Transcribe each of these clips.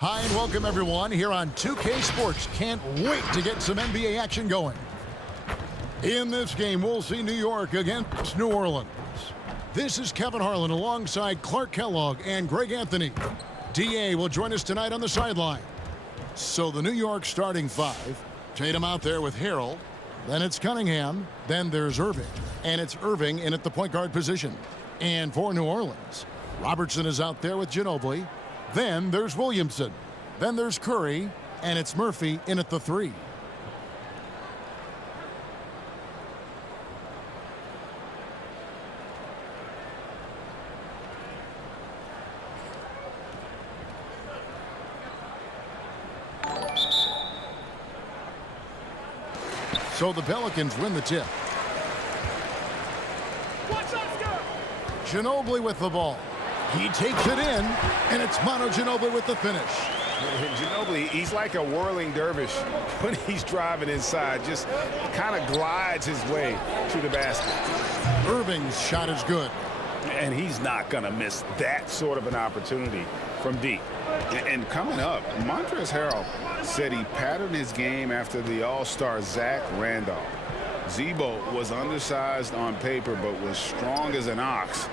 Hi and welcome everyone here on 2K Sports. Can't wait to get some NBA action going. In this game, we'll see New York against New Orleans. This is Kevin Harlan alongside Clark Kellogg and Greg Anthony. DA will join us tonight on the sideline. So the New York starting five. Tatum out there with Harrell. Then it's Cunningham. Then there's Irving. And it's Irving in at the point guard position. And for New Orleans, Robertson is out there with Ginobili. Then there's Williamson. Then there's Curry. And it's Murphy in at the three. So the Pelicans win the tip. Ginobili with the ball. He takes it in, and it's Manu Ginobili with the finish. Ginobili, he's like a whirling dervish when he's driving inside. Just kind of glides his way to the basket. Irving's shot is good. And he's not going to miss that sort of an opportunity from deep. And coming up, Montrezl Harrell said he patterned his game after the All-Star Zach Randolph. Zebo was undersized on paper but was strong as an ox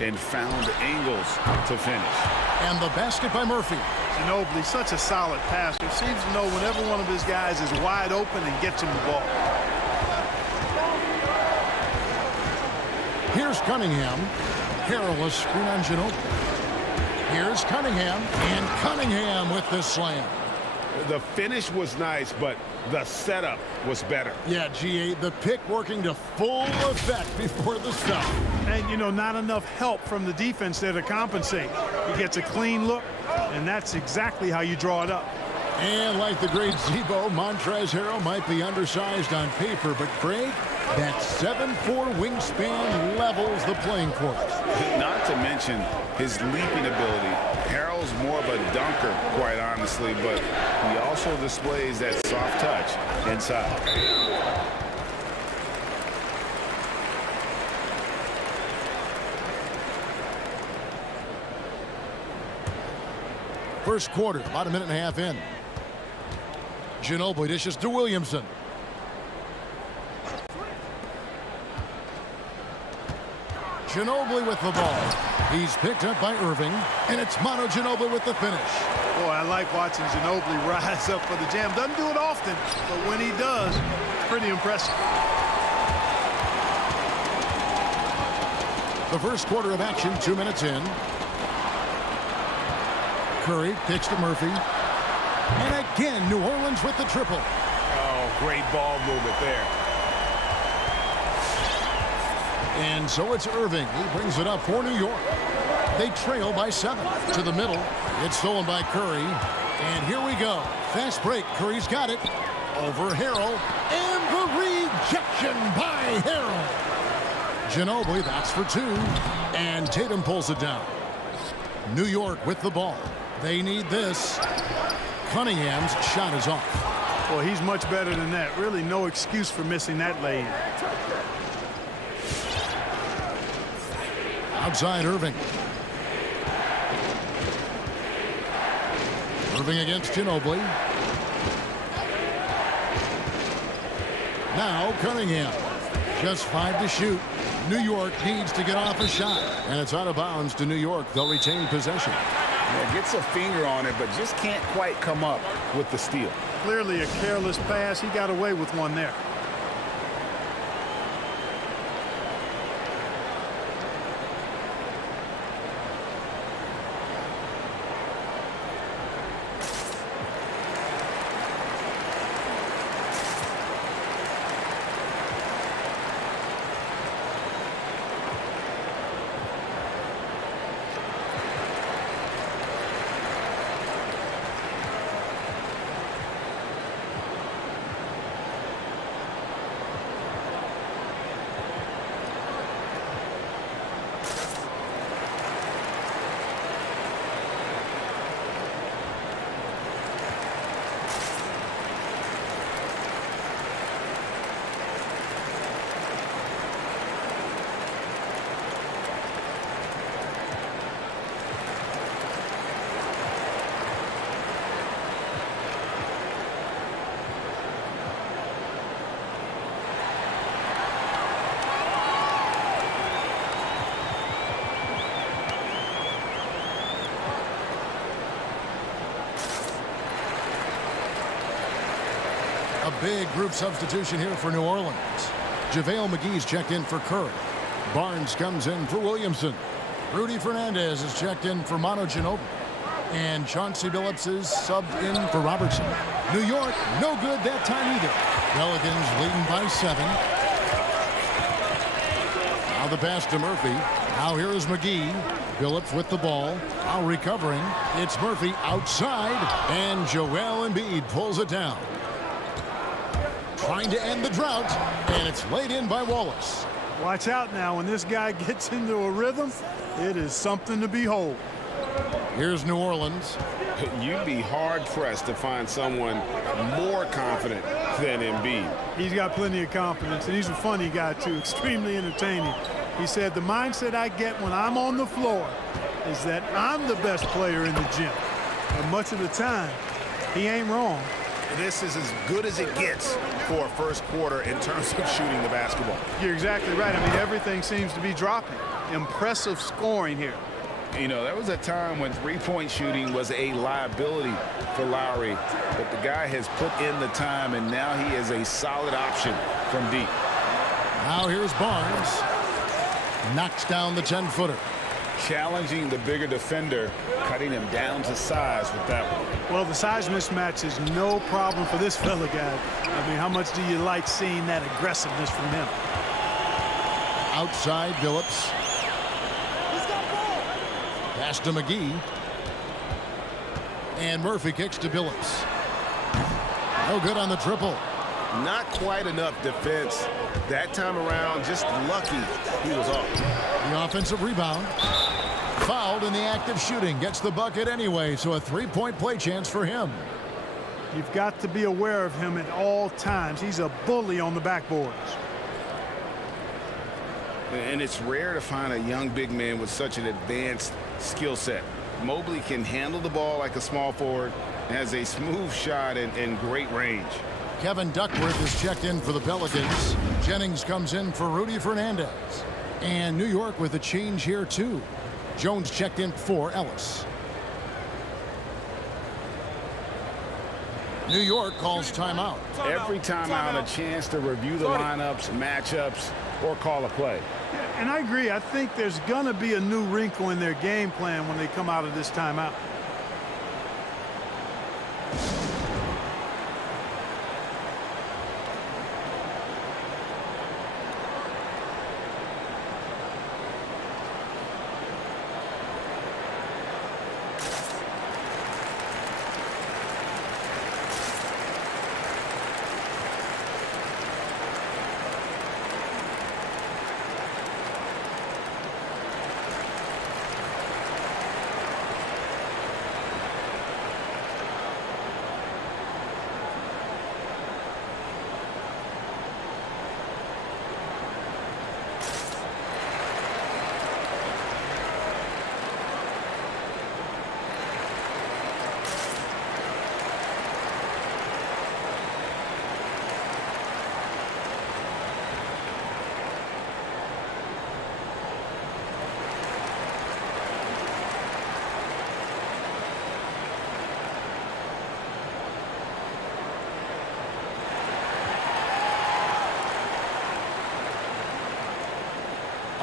and found angles to finish. And the basket by Murphy. Ginobili, such a solid passer. Seems to know whenever one of his guys is wide open and gets him the ball. Here's Cunningham. Harrell is screen on Ginobili. Here's Cunningham, and Cunningham with the slam. The finish was nice, but the setup was better. Yeah, GA, the pick working to full effect before the stop. And, you know, not enough help from the defense there to compensate. He gets a clean look, and that's exactly how you draw it up. And like the great Zebo, Montrezl Harrell might be undersized on paper, but Greg, that 7'4" wingspan levels the playing court. Not to mention his leaping ability. Harrell's more of a dunker, quite honestly, but he also displays that soft touch inside. First quarter, about a minute and a half in. Ginobili dishes to Williamson. Ginobili with the ball. He's picked up by Irving, and it's Manu Ginobili with the finish. Boy, I like watching Ginobili rise up for the jam. Doesn't do it often, but when he does, it's pretty impressive. The first quarter of action, 2 minutes in. Curry kicks to Murphy. And again, New Orleans with the triple. Oh, great ball movement there. And so it's Irving. He brings it up for New York. They trail by 7. To the middle. It's stolen by Curry. And here we go. Fast break. Curry's got it. Over Harrell. And the rejection by Harrell. Ginobili, that's for 2. And Tatum pulls it down. New York with the ball. They need this. Cunningham's shot is off. Well, he's much better than that. Really no excuse for missing that lay-in. Outside Irving. Irving against Ginobili. Now Cunningham. Just 5 to shoot. New York needs to get off a shot. And it's out of bounds to New York. They'll retain possession. Yeah, gets a finger on it, but just can't quite come up with the steal. Clearly a careless pass. He got away with one there. Big group substitution here for New Orleans. JaVale McGee's checked in for Curry. Barnes comes in for Williamson. Rudy Fernandez is checked in for Manu Ginobili. And Chauncey Billups is subbed in for Robertson. New York, no good that time either. Pelicans leading by 7. Now the pass to Murphy. Now here is McGee. Billups with the ball. Now recovering. It's Murphy outside. And Joel Embiid pulls it down. Trying to end the drought. And it's laid in by Wallace. Watch out now. When this guy gets into a rhythm, it is something to behold. Here's New Orleans. You'd be hard-pressed to find someone more confident than Embiid. He's got plenty of confidence, and he's a funny guy, too. Extremely entertaining. He said, the mindset I get when I'm on the floor is that I'm the best player in the gym. And much of the time, he ain't wrong. This is as good as it gets for a first quarter in terms of shooting the basketball. You're exactly right. I mean, everything seems to be dropping. Impressive scoring here. You know, there was a time when three-point shooting was a liability for Lowry, but the guy has put in the time, and now he is a solid option from deep. Now here's Barnes. Knocks down the 10-footer. Challenging the bigger defender, cutting him down to size with that one. Well, the size mismatch is no problem for this fella, guy. I mean, how much do you like seeing that aggressiveness from him? Outside Billups. Pass to McGee. And Murphy kicks to Billups. No good on the triple. Not quite enough defense that time around. Just lucky he was off. The offensive rebound. Fouled in the act of shooting. Gets the bucket anyway, so a three-point play chance for him. You've got to be aware of him at all times. He's a bully on the backboards. And it's rare to find a young big man with such an advanced skill set. Mobley can handle the ball like a small forward, has a smooth shot and great range. Kevin Duckworth is checked in for the Pelicans. Jennings comes in for Rudy Fernandez. And New York with a change here, too. Jones checked in for Ellis. New York calls timeout. Every timeout, a chance to review the lineups, matchups, or call a play. And I agree. I think there's going to be a new wrinkle in their game plan when they come out of this timeout.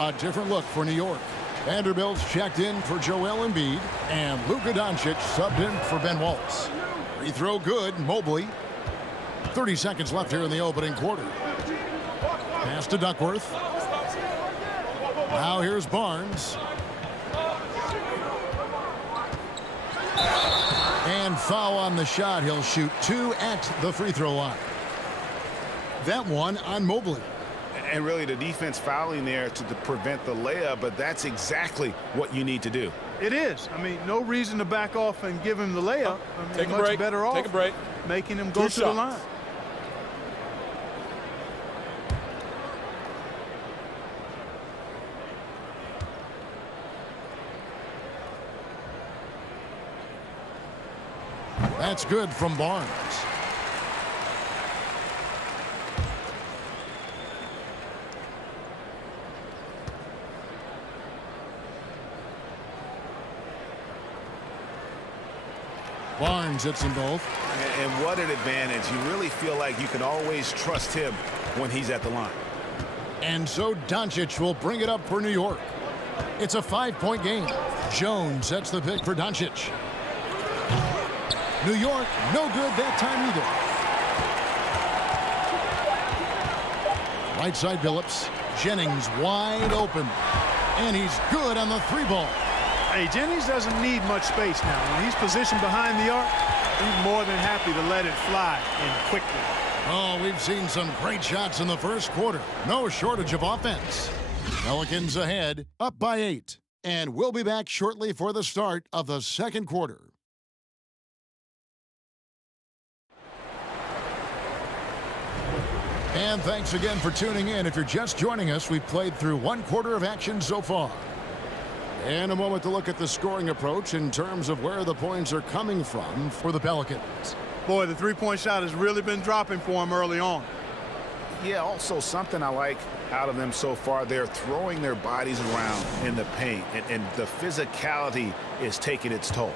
A different look for New York. Vanderbilt's checked in for Joel Embiid. And Luka Doncic subbed in for Ben Wallace. Free throw good. Mobley. 30 seconds left here in the opening quarter. Pass to Duckworth. Now here's Barnes. And foul on the shot. He'll shoot 2 at the free throw line. That one on Mobley. And really the defense fouling there to prevent the layup, but that's exactly what you need to do. It is. I mean, no reason to back off and give him the layup. I mean, Take a much break. better off Take a break. making him go to the line. That's good from Barnes. Barnes hits them both. And what an advantage. You really feel like you can always trust him when he's at the line. And so Doncic will bring it up for New York. It's a 5-point game. Jones sets the pick for Doncic. New York, no good that time either. Right side Billups. Jennings wide open. And he's good on the 3-ball. Hey, Jennings doesn't need much space now. When he's positioned behind the arc, he's more than happy to let it fly and quickly. Oh, we've seen some great shots in the first quarter. No shortage of offense. Pelicans ahead, up by 8. And we'll be back shortly for the start of the second quarter. And thanks again for tuning in. If you're just joining us, we've played through 1 quarter of action so far. And a moment to look at the scoring approach in terms of where the points are coming from for the Pelicans. Boy, the three-point shot has really been dropping for him early on. Yeah, also something I like out of them so far, they're throwing their bodies around in the paint, and the physicality is taking its toll.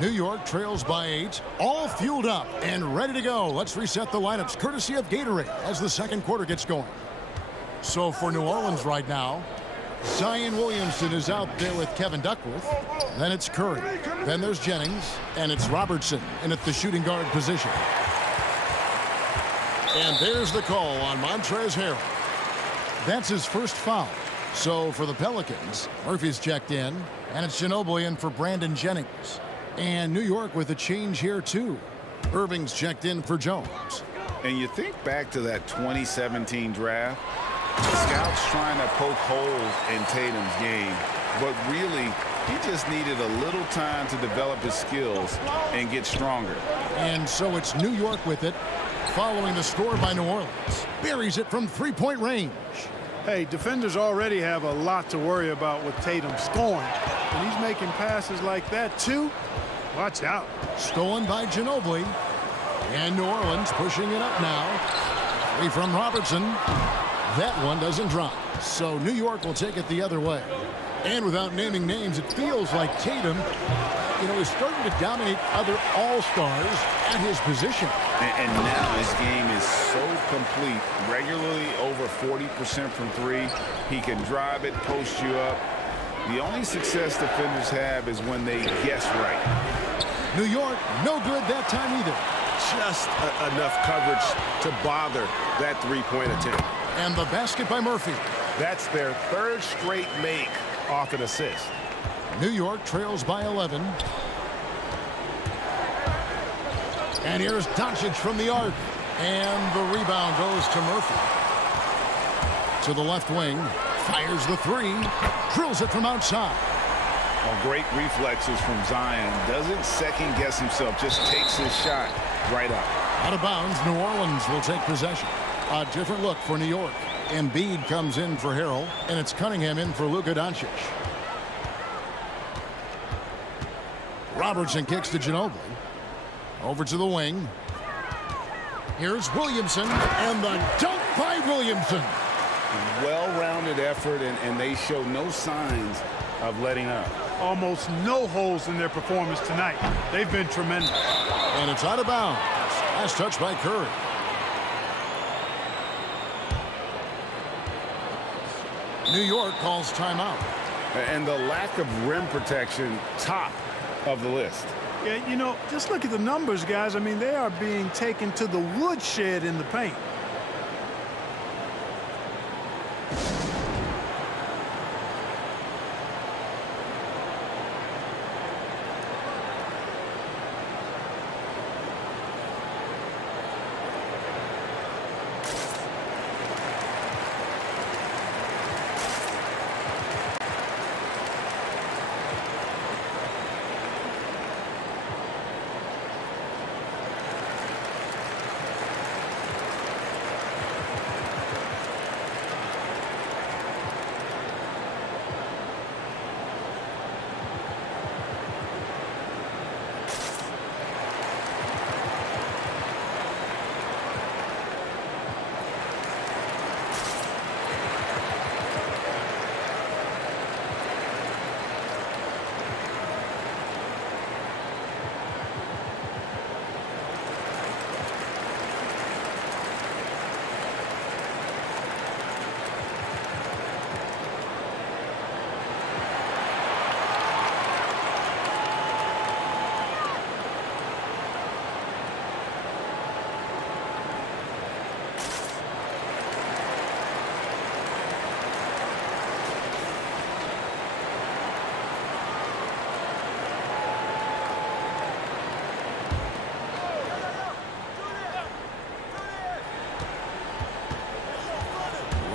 New York trails by 8, all fueled up and ready to go. Let's reset the lineups courtesy of Gatorade as the second quarter gets going. So for New Orleans right now, Zion Williamson is out there with Kevin Duckworth. Then it's Curry. Then there's Jennings. And it's Robertson in at the shooting guard position. And there's the call on Montrezl Harrell. That's his first foul. So for the Pelicans, Murphy's checked in. And it's Ginobili in for Brandon Jennings. And New York with a change here too. Irving's checked in for Jones. And you think back to that 2017 draft, the scouts trying to poke holes in Tatum's game, but really, he just needed a little time to develop his skills and get stronger. And so it's New York with it, following the score by New Orleans. Buries it from 3-point range. Hey, defenders already have a lot to worry about with Tatum scoring. And he's making passes like that, too. Watch out. Stolen by Ginobili. And New Orleans pushing it up now. 3 from Robertson. That one doesn't drop. So New York will take it the other way. And without naming names, it feels like Tatum, is starting to dominate other all-stars at his position. And now his game is so complete. Regularly over 40% from 3. He can drive it, post you up. The only success defenders have is when they guess right. New York, no good that time either. Just enough coverage to bother that three-point attempt. And the basket by Murphy. That's their 3rd straight make off an assist. New York trails by 11. And here's Doncic from the arc. And the rebound goes to Murphy. To the left wing. Fires the 3. Drills it from outside. Oh, great reflexes from Zion. Doesn't second guess himself. Just takes his shot right up. Out of bounds, New Orleans will take possession. A different look for New York. Embiid comes in for Harrell, and it's Cunningham in for Luka Doncic. Robertson kicks to Ginobili. Over to the wing. Here's Williamson, and the dunk by Williamson. Well-rounded effort, and they show no signs of letting up. Almost no holes in their performance tonight. They've been tremendous. And it's out of bounds. Last touch by Curry. New York calls timeout. And the lack of rim protection, top of the list. Yeah, just look at the numbers, guys. I mean, they are being taken to the woodshed in the paint.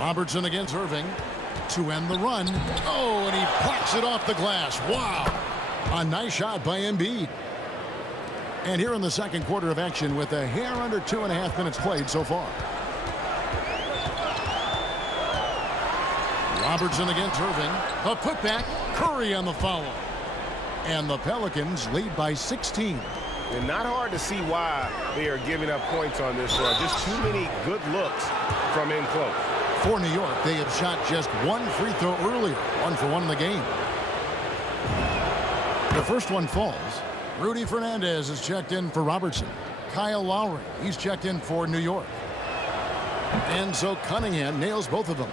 Robertson against Irving to end the run. Oh, and he plucks it off the glass. Wow. A nice shot by Embiid. And here in the second quarter of action with a hair under 2.5 minutes played so far. Robertson against Irving. A putback. Curry on the follow. And the Pelicans lead by 16. And not hard to see why they are giving up points on this run. Just too many good looks from in close. For New York, they have shot just one free throw earlier. 1 for 1 in the game. The first one falls. Rudy Fernandez is checked in for Robertson. Kyle Lowry, he's checked in for New York. And so Cunningham nails both of them.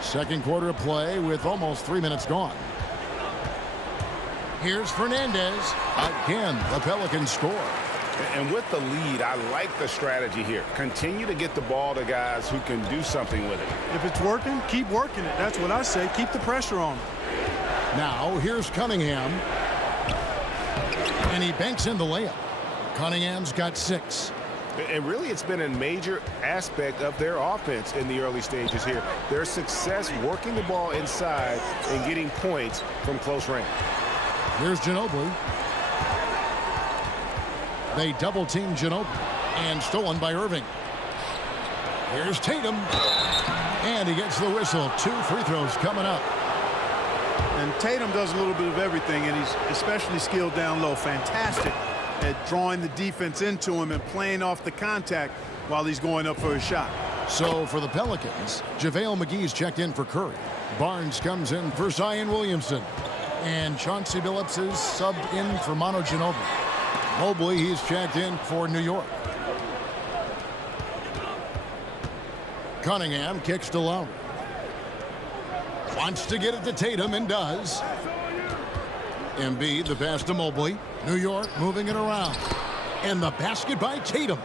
Second quarter of play with almost 3 minutes gone. Here's Fernandez. Again, the Pelicans score. And with the lead, I like the strategy here. Continue to get the ball to guys who can do something with it. If it's working, keep working it. That's what I say. Keep the pressure on. Now, here's Cunningham. And he banks in the layup. Cunningham's got 6. And really, it's been a major aspect of their offense in the early stages here. Their success working the ball inside and getting points from close range. Here's Ginobili. They double-team Ginobili. And stolen by Irving. Here's Tatum. And he gets the whistle. 2 free throws coming up. And Tatum does a little bit of everything, and he's especially skilled down low. Fantastic at drawing the defense into him and playing off the contact while he's going up for a shot. So for the Pelicans, JaVale McGee's checked in for Curry. Barnes comes in for Zion Williamson. And Chauncey Billups is subbed in for Manu Ginobili. Mobley, he's checked in for New York. Cunningham kicks to Lowry. Wants to get it to Tatum and does. Embiid, the pass to Mobley. New York moving it around. And the basket by Tatum.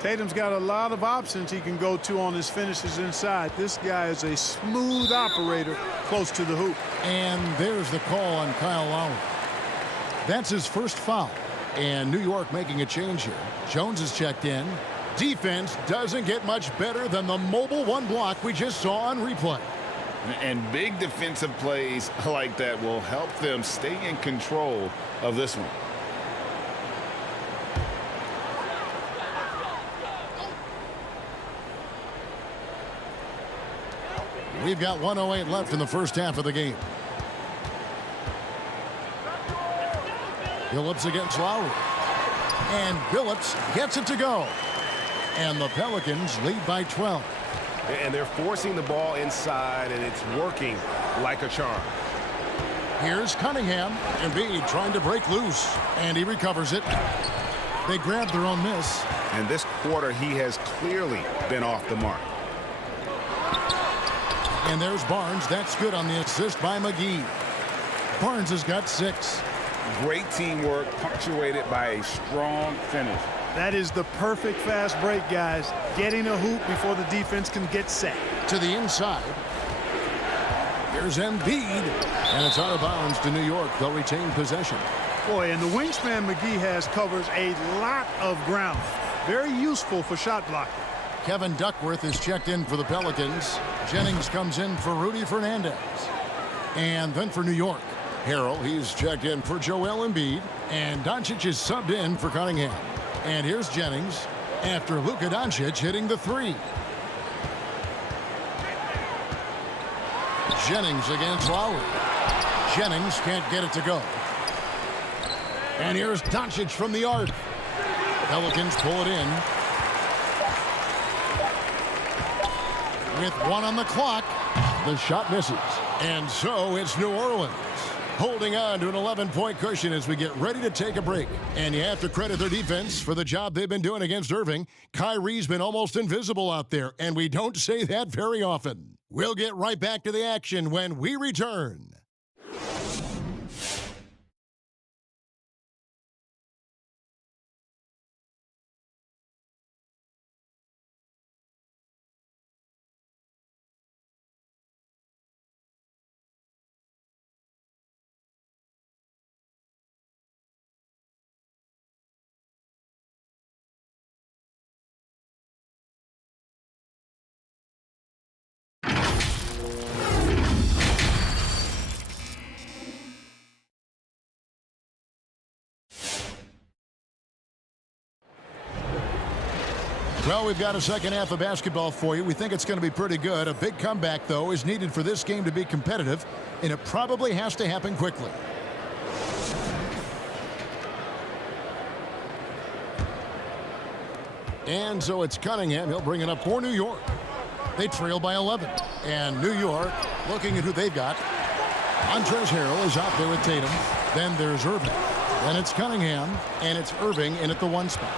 Tatum's got a lot of options he can go to on his finishes inside. This guy is a smooth operator close to the hoop. And there's the call on Kyle Lowry. That's his first foul. And New York making a change here. Jones is checked in. Defense doesn't get much better than the mobile one block we just saw on replay. And big defensive plays like that will help them stay in control of this one. We've got 1:08 left in the first half of the game. Billups against Lowry. And Billups gets it to go. And the Pelicans lead by 12. And they're forcing the ball inside, and it's working like a charm. Here's Cunningham. Embiid trying to break loose. And he recovers it. They grab their own miss. And this quarter, he has clearly been off the mark. And there's Barnes. That's good on the assist by McGee. Barnes has got 6. Great teamwork, punctuated by a strong finish. That is the perfect fast break, guys. Getting a hoop before the defense can get set. To the inside. Here's Embiid. And it's out of bounds to New York. They'll retain possession. Boy, and the wingspan McGee has covers a lot of ground. Very useful for shot blocking. Kevin Duckworth is checked in for the Pelicans. Jennings comes in for Rudy Fernandez. And then for New York, Harrell, he's checked in for Joel Embiid. And Doncic is subbed in for Cunningham. And here's Jennings after Luka Doncic hitting the 3. Jennings against Lowry. Jennings can't get it to go. And here's Doncic from the arc. Pelicans pull it in. With 1 on the clock, the shot misses. And so it's New Orleans holding on to an 11-point cushion as we get ready to take a break. And you have to credit their defense for the job they've been doing against Irving. Kyrie's been almost invisible out there, and we don't say that very often. We'll get right back to the action when we return. Well, we've got a second half of basketball for you. We think it's going to be pretty good. A big comeback, though, is needed for this game to be competitive, and it probably has to happen quickly. And so it's Cunningham. He'll bring it up for New York. They trail by 11. And New York, looking at who they've got. Montrezl Harrell is out there with Tatum. Then there's Irving. Then it's Cunningham, and it's Irving in at the 1 spot.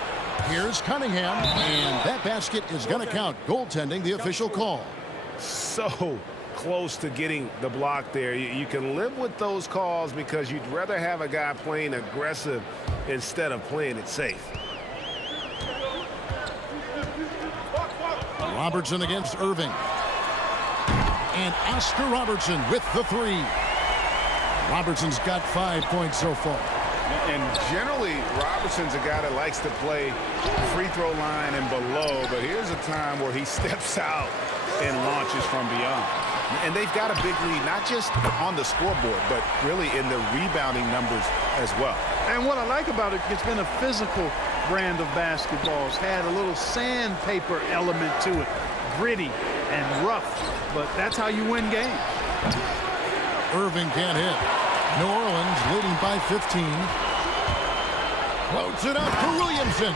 Here's Cunningham, and that basket is going to count. Goaltending, the official call. So close to getting the block there. You can live with those calls because you'd rather have a guy playing aggressive instead of playing it safe. Robertson against Irving. And Oscar Robertson with the 3. Robertson's got 5 points so far. And generally, Robertson's a guy that likes to play free throw line and below, but here's a time where he steps out and launches from beyond. And they've got a big lead, not just on the scoreboard, but really in the rebounding numbers as well. And what I like about it, it's been a physical brand of basketball. It's had a little sandpaper element to it, gritty and rough, but that's how you win games. Irving can't hit. New Orleans leading by 15. Floats it up to Williamson.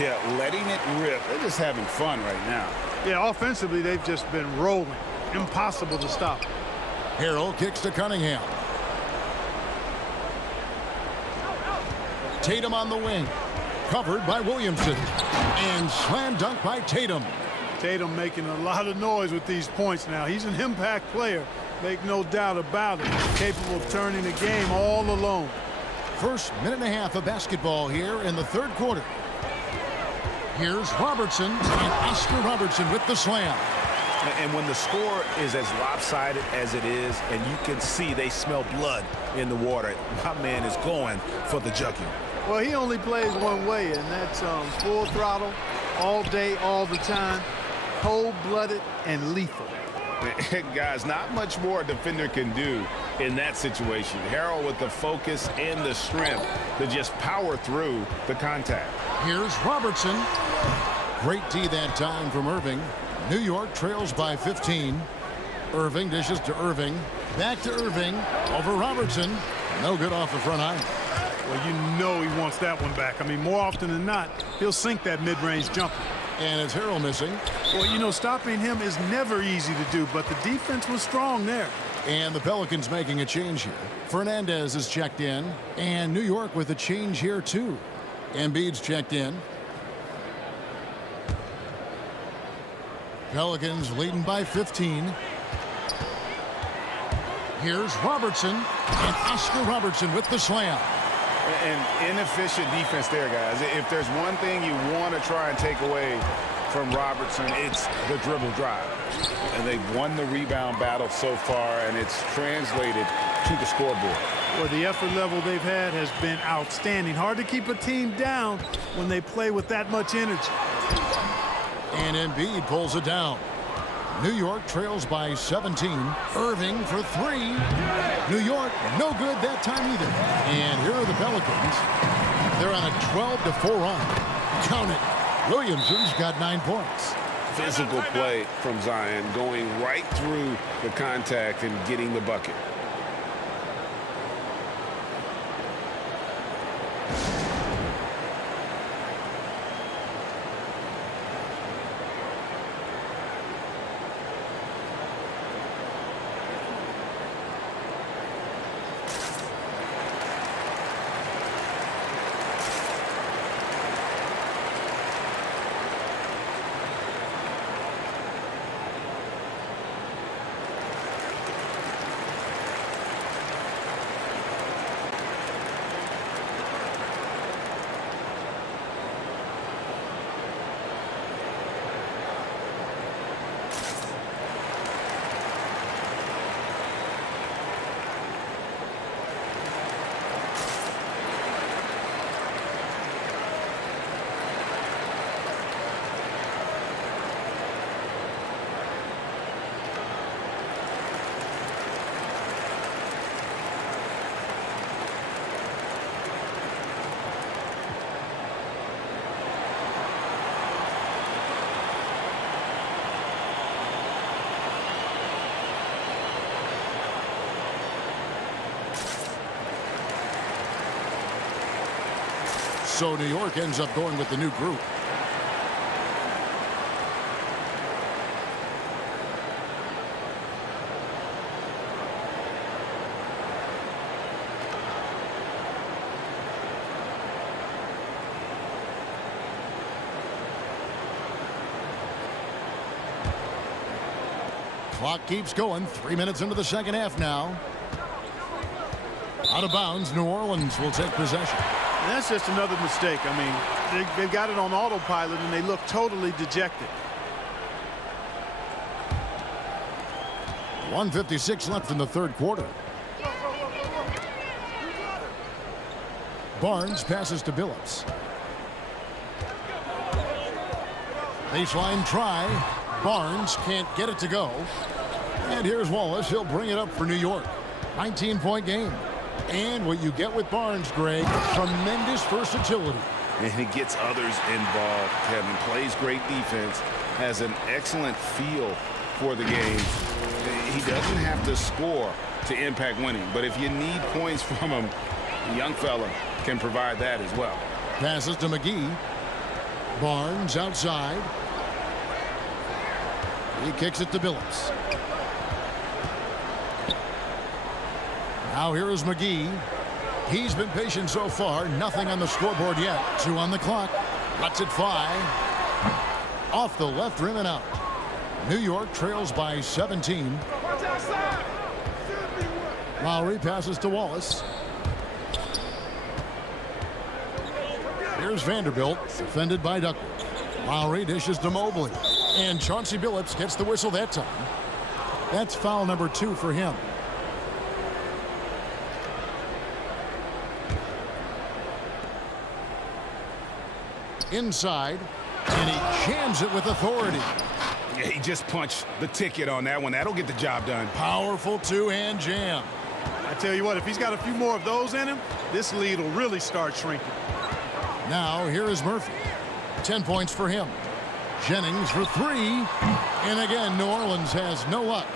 Yeah, letting it rip. They're just having fun right now. Yeah, offensively, they've just been rolling. Impossible to stop. Harrell kicks to Cunningham. Tatum on the wing. Covered by Williamson. And slam dunk by Tatum. Tatum making a lot of noise with these points now. He's an impact player. Make no doubt about it. Capable of turning the game all alone. First minute and a half of basketball here in the third quarter. Here's Robertson, and Oscar Robertson with the slam. And when the score is as lopsided as it is, and you can see they smell blood in the water, my man is going for the jugular. Well, he only plays one way, and that's full throttle, all day, all the time, cold-blooded and lethal. Guys, not much more a defender can do in that situation. Harrell with the focus and the strength to just power through the contact. Here's Robertson. Great D that time from Irving. New York trails by 15. Irving dishes to Irving. Back to Irving. Over Robertson. No good off the front iron. Well, you know he wants that one back. I mean, more often than not, he'll sink that mid-range jumper. And it's Harrell missing. Well, you know, stopping him is never easy to do, but the defense was strong there. And the Pelicans making a change here. Fernandez is checked in. And New York with a change here, too. Embiid's checked in. Pelicans leading by 15. Here's Robertson. And Oscar Robertson with the slam. And inefficient defense there, guys. If there's one thing you want to try and take away from Robertson, it's the dribble drive. And they've won the rebound battle so far, and it's translated to the scoreboard. Well, the effort level they've had has been outstanding. Hard to keep a team down when they play with that much energy. And Embiid pulls it down. New York trails by 17. Irving for 3. New York, no good that time either. And here are the Pelicans. They're on a 12-4 run. Count it. Williamson's got 9 points. Physical play from Zion, going right through the contact and getting the bucket. So New York ends up going with the new group. Clock keeps going. 3 minutes into the second half now. Out of bounds, New Orleans will take possession. And that's just another mistake. I mean, they've got it on autopilot, and they look totally dejected. 1:56 left in the third quarter. Barnes passes to Billups. Baseline try. Barnes can't get it to go. And here's Wallace. He'll bring it up for New York. 19-point game. And what you get with Barnes, Greg, tremendous versatility. And he gets others involved. Kevin plays great defense, has an excellent feel for the game. He doesn't have to score to impact winning, but if you need points from him, the young fella can provide that as well. Passes to McGee. Barnes outside. He kicks it to Billups. Now here is McGee. He's been patient so far. Nothing on the scoreboard yet. 2 on the clock. Lets it fly. Off the left rim and out. New York trails by 17. Lowry passes to Wallace. Here's Vanderbilt, defended by Duckworth. Lowry dishes to Mobley. And Chauncey Billups gets the whistle that time. That's foul number 2 for him. Inside, and he jams it with authority. Yeah, he just punched the ticket on that one. That'll get the job done. Powerful two-hand jam. I tell you what, if he's got a few more of those in him, this lead will really start shrinking. Now here is Murphy. 10 points for him. Jennings for 3. And again, New Orleans has no luck.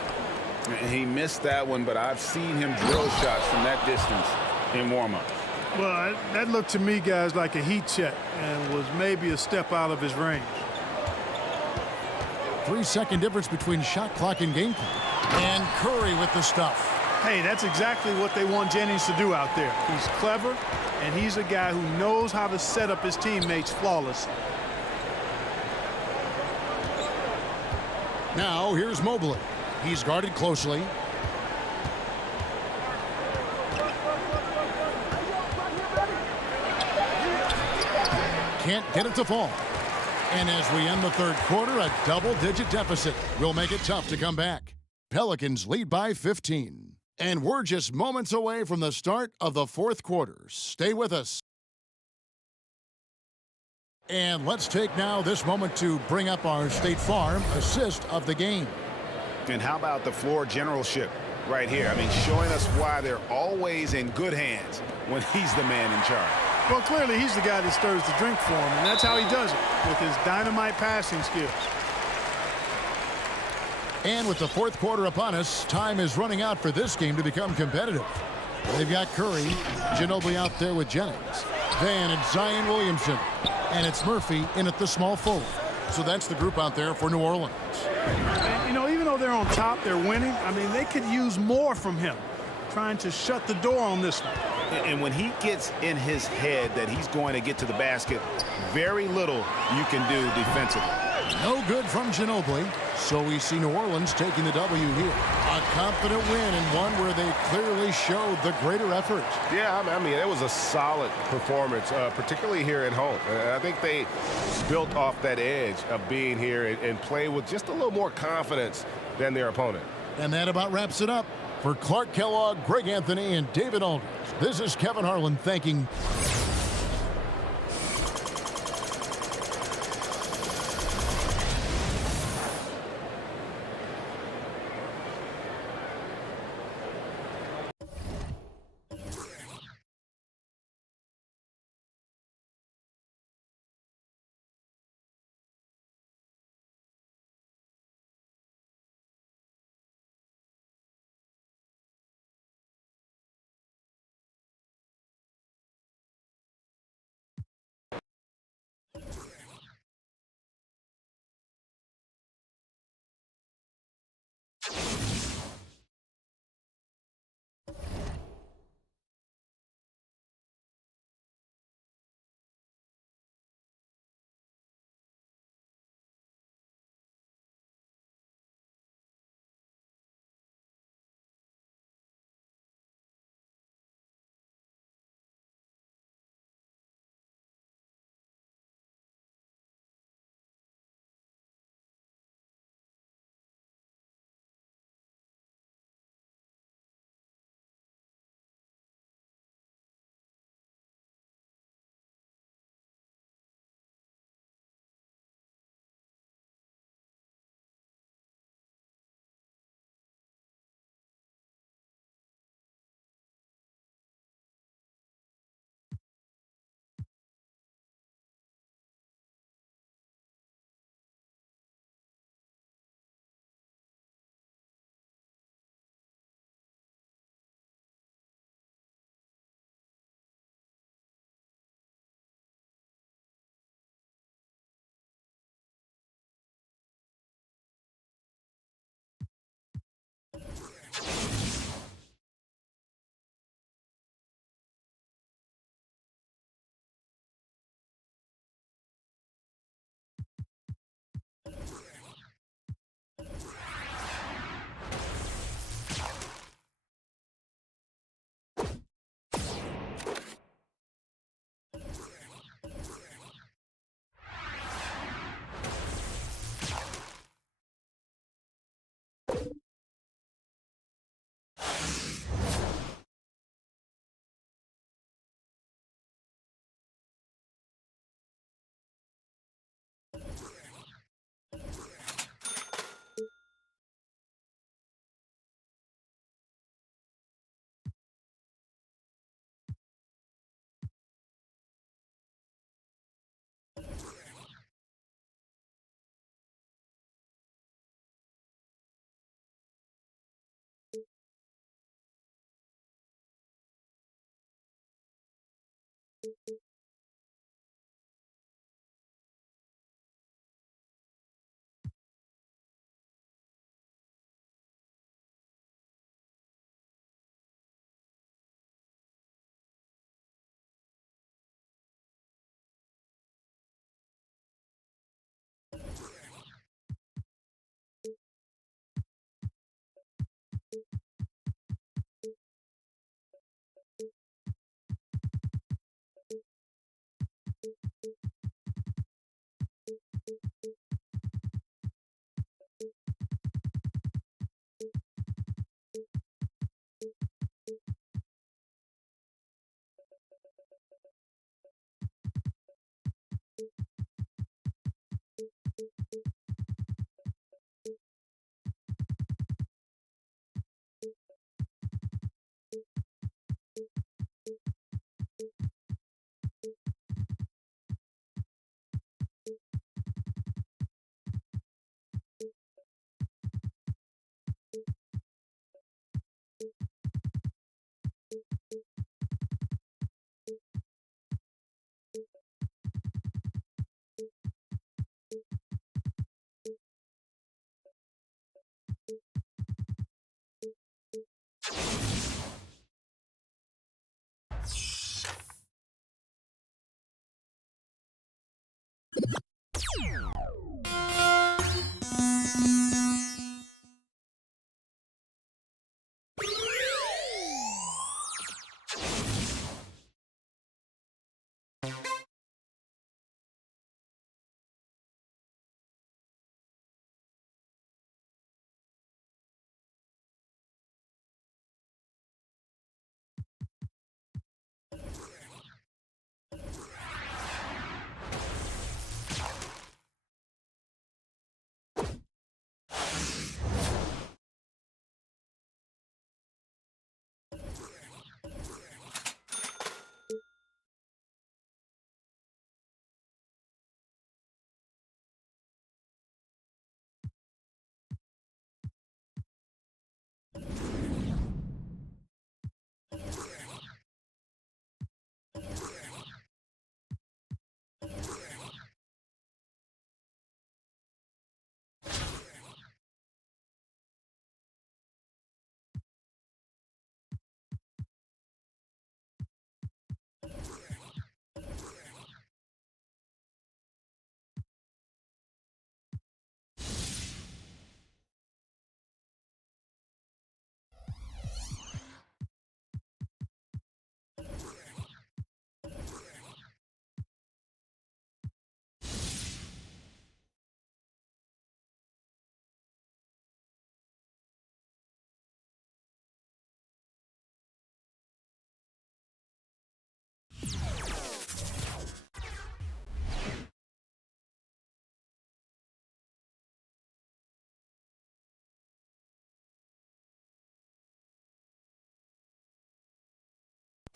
He missed that one, but I've seen him drill shots from that distance in warm-up. Well, that looked to me, guys, like a heat check and was maybe a step out of his range. 3-second difference between shot clock and game clock. And Curry with the stuff. Hey, that's exactly what they want Jennings to do out there. He's clever, and he's a guy who knows how to set up his teammates flawlessly. Now here's Mobley. He's guarded closely. Can't get it to fall. And as we end the third quarter, a double-digit deficit will make it tough to come back. Pelicans lead by 15. And we're just moments away from the start of the fourth quarter. Stay with us. And let's take now this moment to bring up our State Farm assist of the game. And how about the floor generalship right here? I mean, showing us why they're always in good hands when he's the man in charge. Well, clearly he's the guy that stirs the drink for him, and that's how he does it, with his dynamite passing skills. And with the fourth quarter upon us, time is running out for this game to become competitive. They've got Curry, Ginobili out there with Jennings. Then it's Zion Williamson, and it's Murphy in at the small forward. So that's the group out there for New Orleans. And, you know, even though they're on top, they're winning. I mean, they could use more from him, trying to shut the door on this one. And when he gets in his head that he's going to get to the basket, very little you can do defensively. No good from Ginobili. So we see New Orleans taking the W here. A confident win and one where they clearly showed the greater effort. Yeah, I mean, it was a solid performance, particularly here at home. I think they built off that edge of being here and play with just a little more confidence than their opponent. And that about wraps it up. For Clark Kellogg, Greg Anthony, and David Aldridge, this is Kevin Harlan thanking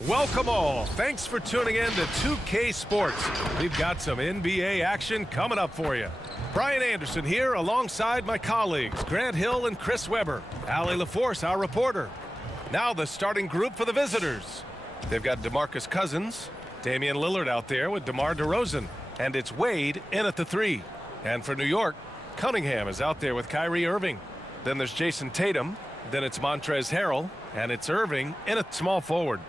Welcome all. Thanks for tuning in to 2K Sports. We've got some NBA action coming up for you. Brian Anderson here alongside my colleagues, Grant Hill and Chris Webber. Allie LaForce, our reporter. Now the starting group for the visitors. They've got DeMarcus Cousins, Damian Lillard out there with DeMar DeRozan, and it's Wade in at the 3. And for New York, Cunningham is out there with Kyrie Irving. Then there's Jason Tatum, then it's Montrezl Harrell, and it's Irving in at small forward.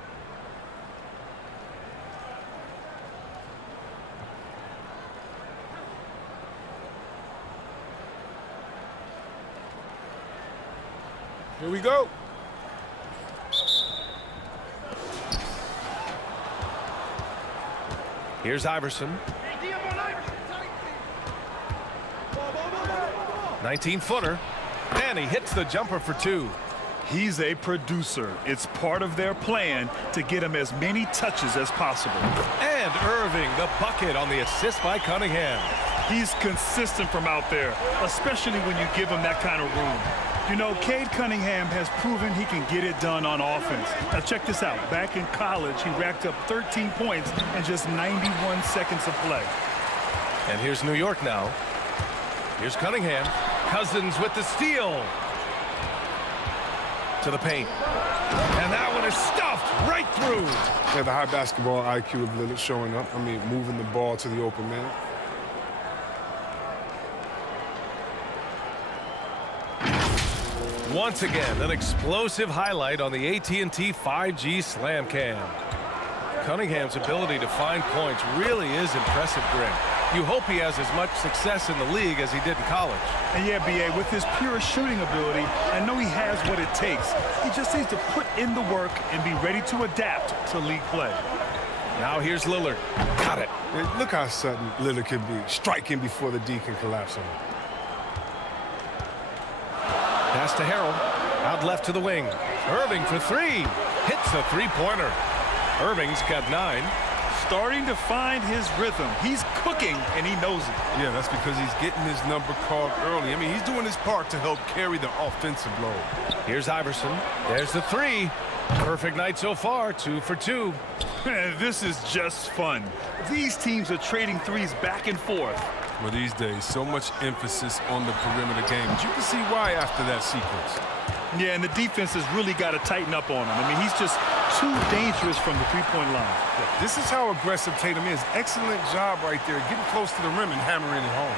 Here we go. Here's Iverson. 19-footer. And he hits the jumper for 2. He's a producer. It's part of their plan to get him as many touches as possible. And Irving, the bucket on the assist by Cunningham. He's consistent from out there, especially when you give him that kind of room. You know, Cade Cunningham has proven he can get it done on offense. Now check this out. Back in college, he racked up 13 points in just 91 seconds of play. And here's New York now. Here's Cunningham. Cousins with the steal. To the paint. And that one is stuffed right through. Yeah, the high basketball IQ of Lillard showing up. I mean, moving the ball to the open man. Once again, an explosive highlight on the AT&T 5G Slam Cam. Cunningham's ability to find points really is impressive, Grim. You hope he has as much success in the league as he did in college. And yeah, B.A., with his pure shooting ability, I know he has what it takes. He just needs to put in the work and be ready to adapt to league play. Now here's Lillard. Got it. Look how sudden Lillard can be, striking before the D can collapse on him. Pass to Harrell. Out left to the wing. Irving for three. Hits a three-pointer. Irving's got 9. Starting to find his rhythm. He's cooking, and he knows it. Yeah, that's because he's getting his number called early. I mean, he's doing his part to help carry the offensive load. Here's Iverson. There's the 3. Perfect night so far, 2 for 2. This is just fun. These teams are trading threes back and forth. Well, these days, so much emphasis on the perimeter game. But you can see why after that sequence. Yeah, and the defense has really got to tighten up on him. I mean, he's just too dangerous from the three-point line. Yeah, this is how aggressive Tatum is. Excellent job right there, getting close to the rim and hammering it home.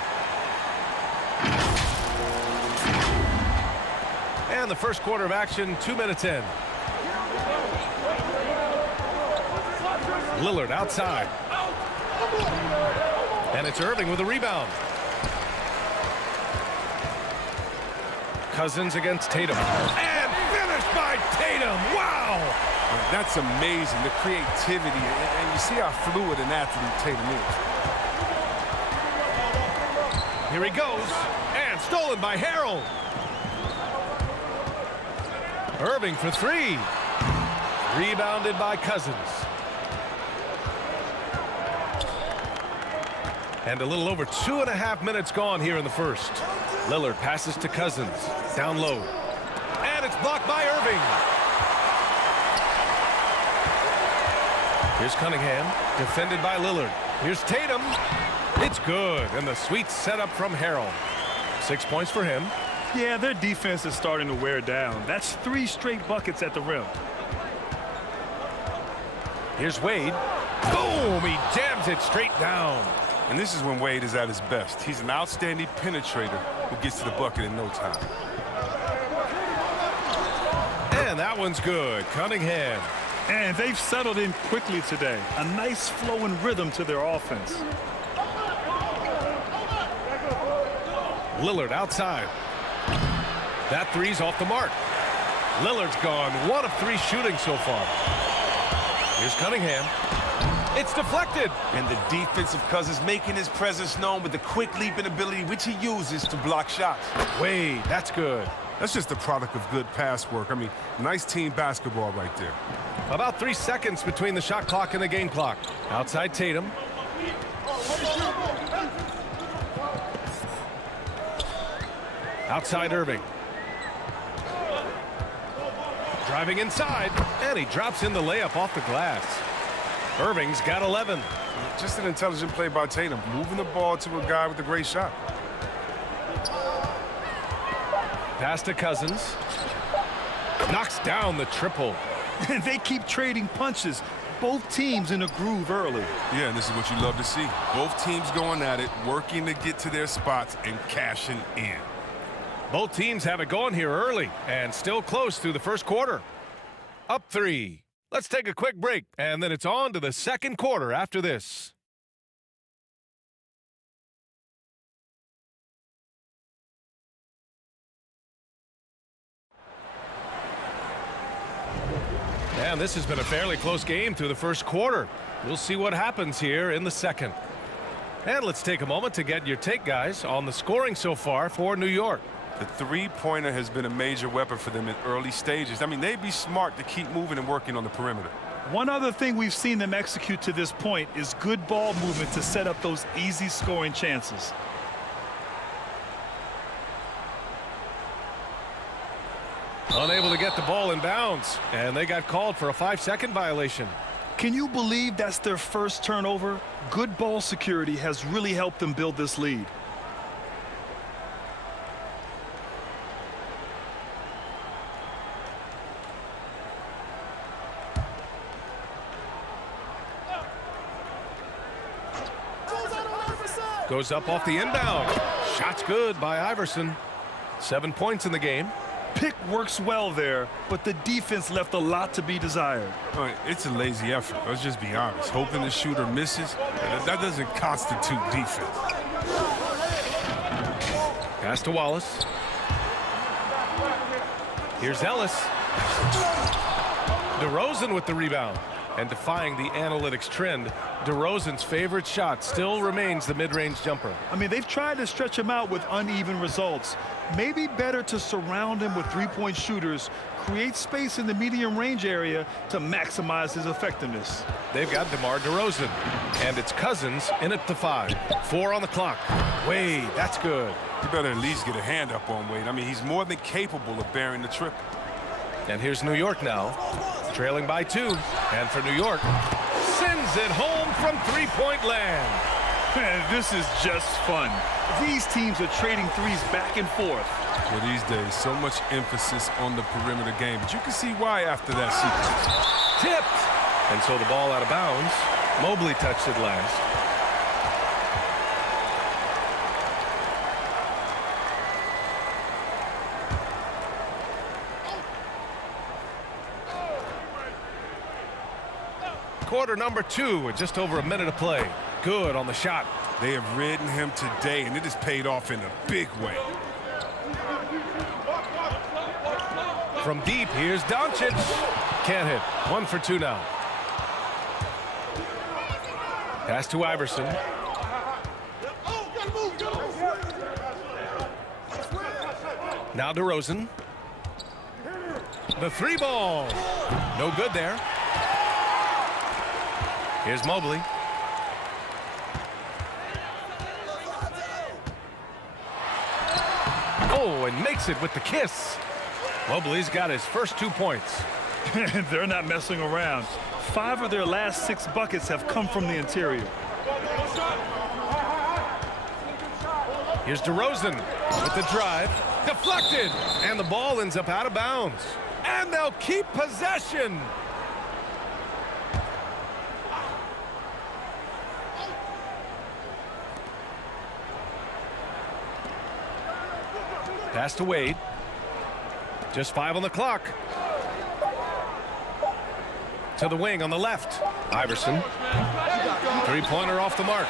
And the first quarter of action, 2 minutes in. Lillard outside. And it's Irving with a rebound. Cousins against Tatum. And finished by Tatum. Wow! That's amazing, the creativity, and you see how fluid an athlete Tatum is. Here he goes. And stolen by Harrell. Irving for 3. Rebounded by Cousins. And a little over 2.5 minutes gone here in the first. Lillard passes to Cousins. Down low. And it's blocked by Irving. Here's Cunningham. Defended by Lillard. Here's Tatum. It's good. And the sweet setup from Harrell. 6 points for him. Yeah, their defense is starting to wear down. That's 3 straight buckets at the rim. Here's Wade. Boom! He jams it straight down. And this is when Wade is at his best. He's an outstanding penetrator who gets to the bucket in no time. And that one's good. Cunningham. And they've settled in quickly today. A nice flowing rhythm to their offense. Lillard outside. That three's off the mark. Lillard's gone 1 of 3 shooting so far. Here's Cunningham. It's deflected. And the defensive Cousins making his presence known with the quick leaping ability which he uses to block shots. Wade, that's good. That's just the product of good pass work. I mean, nice team basketball right there. About 3 seconds between the shot clock and the game clock. Outside Tatum. Outside Irving. Driving inside, and he drops in the layup off the glass. Irving's got 11. Just an intelligent play by Tatum, moving the ball to a guy with a great shot. Pass to Cousins. Knocks down the triple. And they keep trading punches. Both teams in a groove early. Yeah, and this is what you love to see. Both teams going at it, working to get to their spots and cashing in. Both teams have it going here early and still close through the first quarter. Up 3. Let's take a quick break, and then it's on to the second quarter after this. And this has been a fairly close game through the first quarter. We'll see what happens here in the second. And let's take a moment to get your take, guys, on the scoring so far for New York. The three-pointer has been a major weapon for them in early stages. I mean, they'd be smart to keep moving and working on the perimeter. One other thing we've seen them execute to this point is good ball movement to set up those easy scoring chances. Unable to get the ball in bounds, and they got called for a 5-second violation. Can you believe that's their first turnover? Good ball security has really helped them build this lead. Goes up off the inbound. Shot's good by Iverson. 7 points in the game. Pick works well there, but the defense left a lot to be desired. It's a lazy effort. Let's just be honest. Hoping the shooter misses, that doesn't constitute defense. Pass to Wallace. Here's Ellis. DeRozan with the rebound. And defying the analytics trend, DeRozan's favorite shot still remains the mid-range jumper. I mean, they've tried to stretch him out with uneven results. Maybe better to surround him with three-point shooters, create space in the medium range area to maximize his effectiveness. They've got DeMar DeRozan, and it's Cousins in at the 5. 4 on the clock. Wade, that's good. You better at least get a hand up on Wade. I mean, he's more than capable of bearing the triple. And here's New York now, trailing by 2. And for New York, sends it home from three-point land. Man, this is just fun. These teams are trading threes back and forth. Well, these days, so much emphasis on the perimeter game, but you can see why after that sequence. Tipped. And so the ball out of bounds. Mobley touched it last. Quarter number 2 with just over a minute to play. Good on the shot. They have ridden him today, and it has paid off in a big way. From deep, here's Doncic. Can't hit. 1 for 2 now. Pass to Iverson. Now DeRozan. The 3 ball. No good there. Here's Mobley. Oh, and makes it with the kiss. Mobley's got his first 2 points. They're not messing around. 5 of their last 6 buckets have come from the interior. Here's DeRozan with the drive. Deflected. And the ball ends up out of bounds. And they'll keep possession. Pass to Wade. Just 5 on the clock. To the wing on the left. Iverson. Three-pointer off the mark.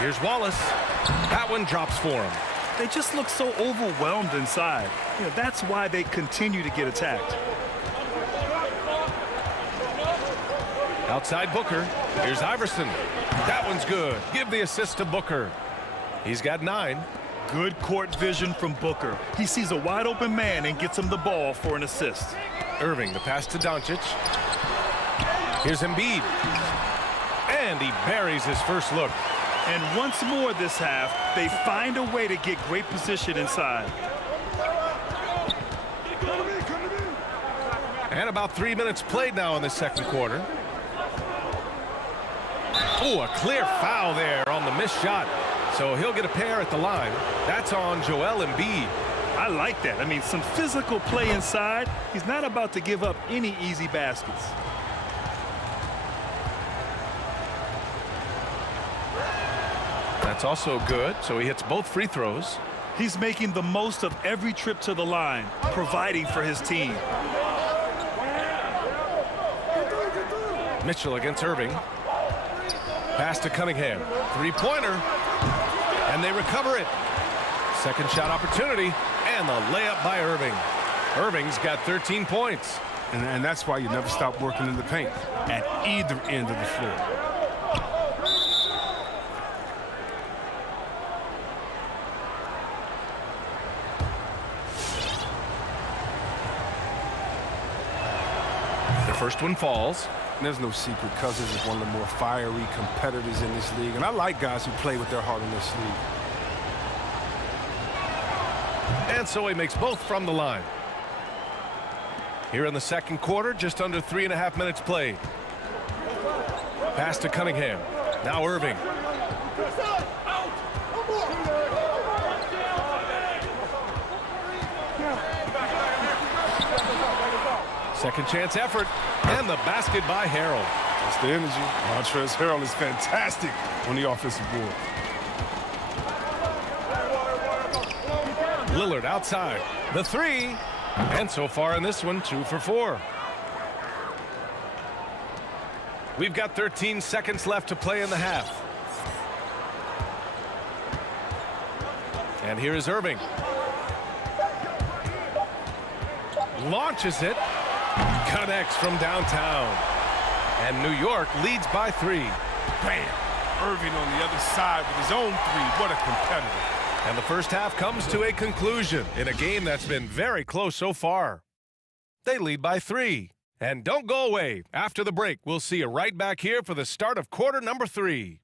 Here's Wallace. That one drops for him. They just look so overwhelmed inside. You know, that's why they continue to get attacked. Outside Booker. Here's Iverson. That one's good. Give the assist to Booker. He's got 9. Good court vision from Booker. He sees a wide open man and gets him the ball for an assist. Irving, the pass to Doncic. Here's Embiid. And he buries his first look. And once more this half, they find a way to get great position inside. And about 3 minutes played now in the second quarter. Oh, a clear foul there on the missed shot. So he'll get a pair at the line. That's on Joel Embiid. I like that. I mean, some physical play inside. He's not about to give up any easy baskets. That's also good. So he hits both free throws. He's making the most of every trip to the line, providing for his team. Mitchell against Irving. Pass to Cunningham. Three-pointer. And they recover it. Second shot opportunity. And the layup by Irving. Irving's got 13 points. And that's why you never stop working in the paint at either end of the floor. The first one falls. There's no secret. Cousins is one of the more fiery competitors in this league. And I like guys who play with their heart on their sleeve. And so he makes both from the line. Here in the second quarter, just under 3.5 minutes played. Pass to Cunningham. Now Irving. Second chance effort. And the basket by Harrell. That's the energy. Montrezl Harrell is fantastic on the offensive board. Lillard outside. The three. And so far in this one, 2 for 4. We've got 13 seconds left to play in the half. And here is Irving. Launches it. Connects from downtown. And New York leads by 3. Bam! Irving on the other side with his own 3. What a competitor. And the first half comes to a conclusion in a game that's been very close so far. They lead by 3. And don't go away. After the break, we'll see you right back here for the start of quarter number 3.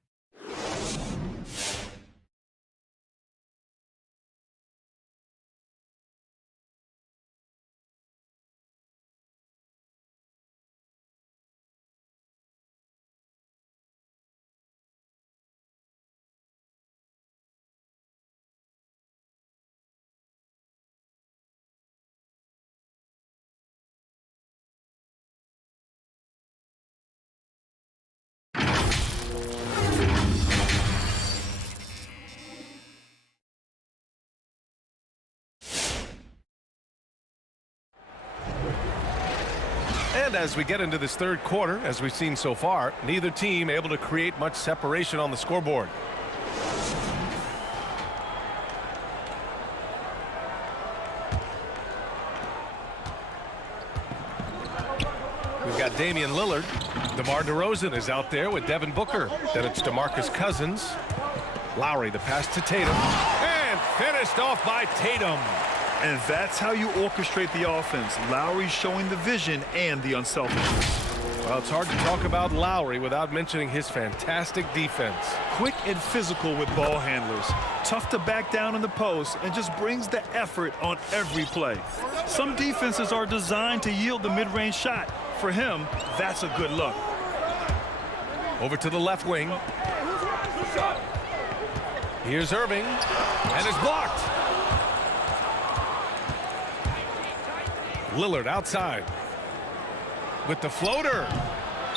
And as we get into this third quarter, as we've seen so far, neither team able to create much separation on the scoreboard. We've got Damian Lillard. DeMar DeRozan is out there with Devin Booker. Then it's DeMarcus Cousins. Lowry, the pass to Tatum. And finished off by Tatum. And that's how you orchestrate the offense. Lowry showing the vision and the unselfishness. Well, it's hard to talk about Lowry without mentioning his fantastic defense. Quick and physical with ball handlers. Tough to back down in the post and just brings the effort on every play. Some defenses are designed to yield the mid-range shot. For him, that's a good look. Over to the left wing. Here's Irving. And it's blocked. Lillard outside with the floater,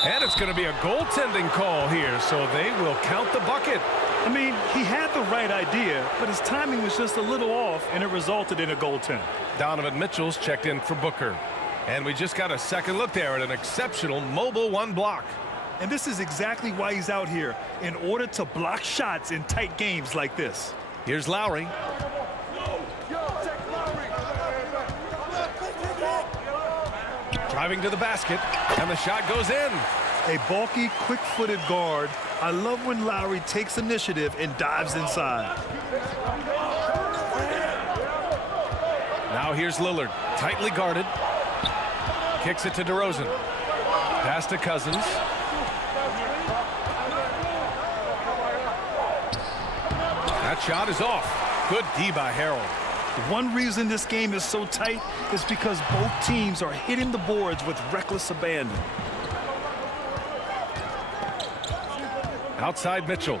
and it's going to be a goaltending call here, so they will count the bucket. I mean, he had the right idea, but his timing was just a little off, and it resulted in a goaltend. Donovan Mitchell's checked in for Booker, and we just got a second look there at an exceptional mobile 1 block. And this is exactly why he's out here, in order to block shots in tight games like this. Here's Lowry. Driving to the basket, and the shot goes in. A bulky, quick-footed guard. I love when Lowry takes initiative and dives inside. Now here's Lillard, tightly guarded. Kicks it to DeRozan. Pass to Cousins. That shot is off. Good D by Harrell. One reason this game is so tight is because both teams are hitting the boards with reckless abandon. Outside Mitchell.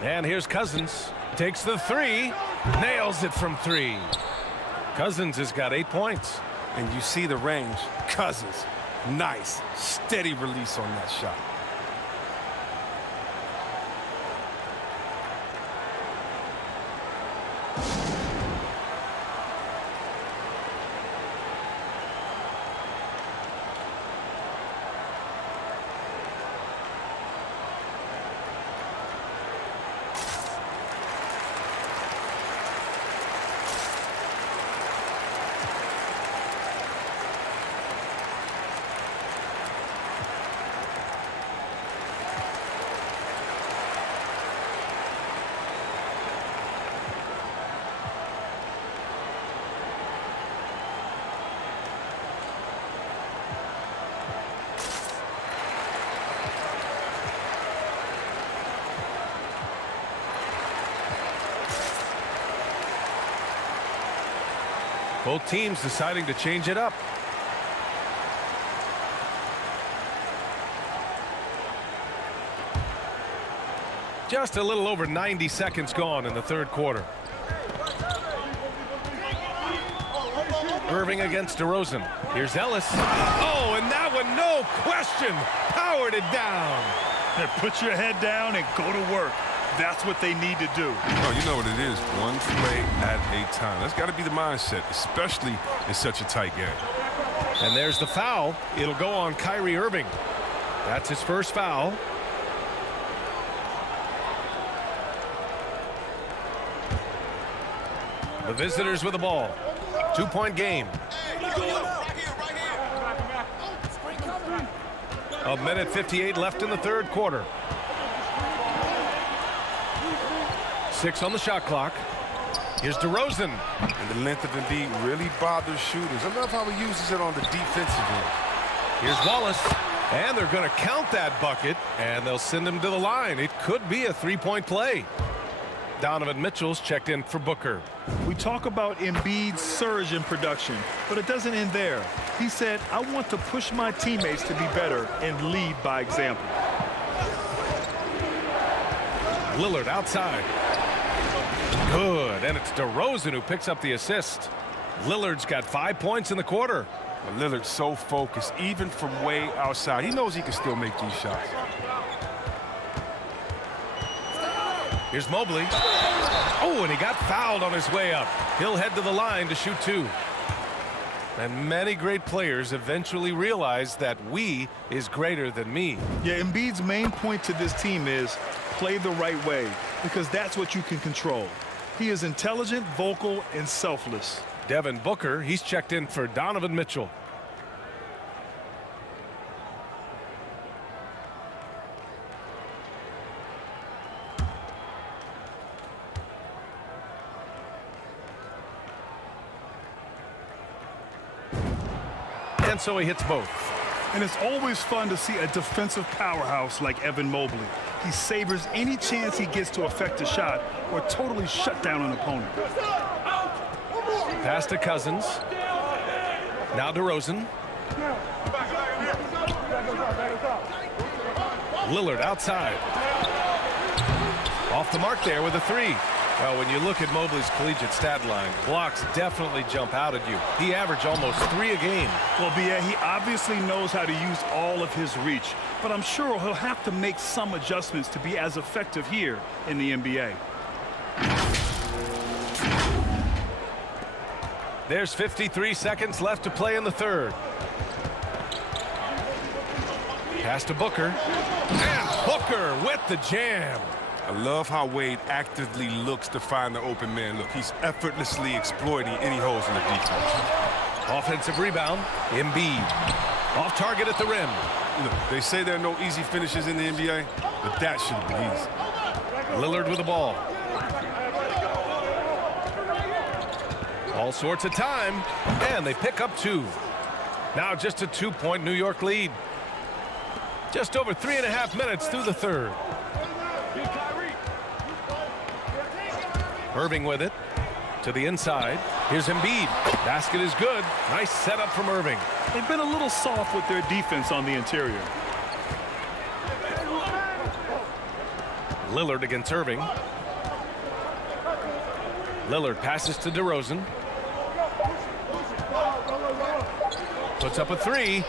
And here's Cousins. Takes the 3. Nails it from 3. Cousins has got 8 points. And you see the range. Cousins, nice, steady release on that shot. Both teams deciding to change it up. Just a little over 90 seconds gone in the third quarter. Irving against DeRozan. Here's Ellis. Oh, and that one, no question, powered it down. Hey, put your head down and go to work. That's what they need to do. Oh, you know what it is. One play at a time. That's got to be the mindset, especially in such a tight game. And there's the foul. It'll go on Kyrie Irving. That's his first foul. The visitors with the ball. 2-point game. A minute 58 left in the third quarter. 6 on the shot clock. Here's DeRozan. And the length of Embiid really bothers shooters. I love how he uses it on the defensive end. Here's Wallace. And they're going to count that bucket, and they'll send him to the line. It could be a three-point play. Donovan Mitchell's checked in for Booker. We talk about Embiid's surge in production, but it doesn't end there. He said, I want to push my teammates to be better and lead by example. Lillard outside. Good, and it's DeRozan who picks up the assist. Lillard's got 5 points in the quarter. Lillard's so focused, even from way outside. He knows he can still make these shots. Here's Mobley. Oh, and he got fouled on his way up. He'll head to the line to shoot 2. And many great players eventually realize that we is greater than me. Yeah, Embiid's main point to this team is play the right way, because that's what you can control. He is intelligent, vocal, and selfless. Devin Booker, he's checked in for Donovan Mitchell. And so he hits both. And it's always fun to see a defensive powerhouse like Evan Mobley. He savors any chance he gets to affect a shot or totally shut down an opponent. Pass to Cousins. Now DeRozan. Lillard outside. Off the mark there with a 3. Well, when you look at Mobley's collegiate stat line, blocks definitely jump out at you. He averaged almost 3 a game. Well, B.A., he obviously knows how to use all of his reach, but I'm sure he'll have to make some adjustments to be as effective here in the NBA. There's 53 seconds left to play in the third. Pass to Booker. And Booker with the jam. I love how Wade actively looks to find the open man. Look, he's effortlessly exploiting any holes in the defense. Offensive rebound. Embiid. Off target at the rim. Look, they say there are no easy finishes in the NBA, but that should have been easy. Lillard with the ball. All sorts of time, and they pick up 2. Now just a 2-point New York lead. Just over 3.5 minutes through the third. Irving with it to the inside. Here's Embiid. Basket is good. Nice setup from Irving. They've been a little soft with their defense on the interior. Lillard against Irving. Lillard passes to DeRozan. Puts up a 3.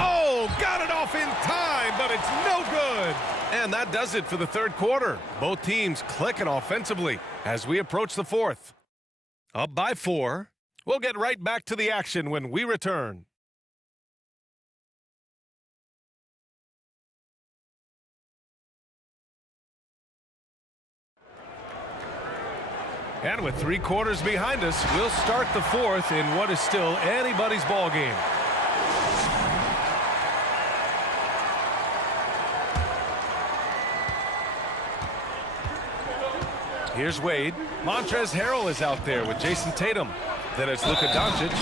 Oh, got it off in time, but it's no good. And that does it for the third quarter. Both teams clicking offensively as we approach the fourth. Up by 4. We'll get right back to the action when we return. And with 3 quarters behind us, we'll start the fourth in what is still anybody's ball game. Here's Wade. Montrezl Harrell is out there with Jason Tatum. Then it's Luka Doncic.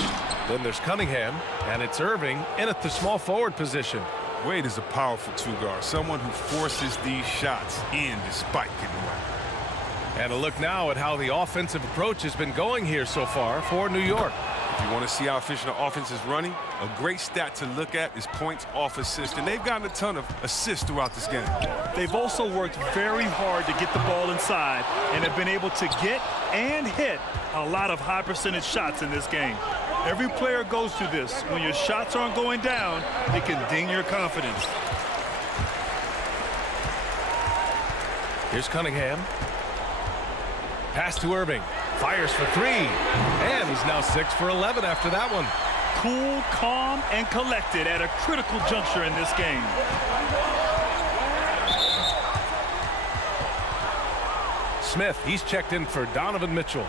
Then there's Cunningham. And it's Irving in at the small forward position. Wade is a powerful 2-guard, someone who forces these shots in despite getting one. And a look now at how the offensive approach has been going here so far for New York. If you want to see how efficient the offense is running, a great stat to look at is points off assist. And they've gotten a ton of assists throughout this game. They've also worked very hard to get the ball inside and have been able to get and hit a lot of high percentage shots in this game. Every player goes through this. When your shots aren't going down, it can ding your confidence. Here's Cunningham. Pass to Irving. Fires for three. And he's now 6 for 11 after that one. Cool, calm, and collected at a critical juncture in this game. Smith, he's checked in for Donovan Mitchell.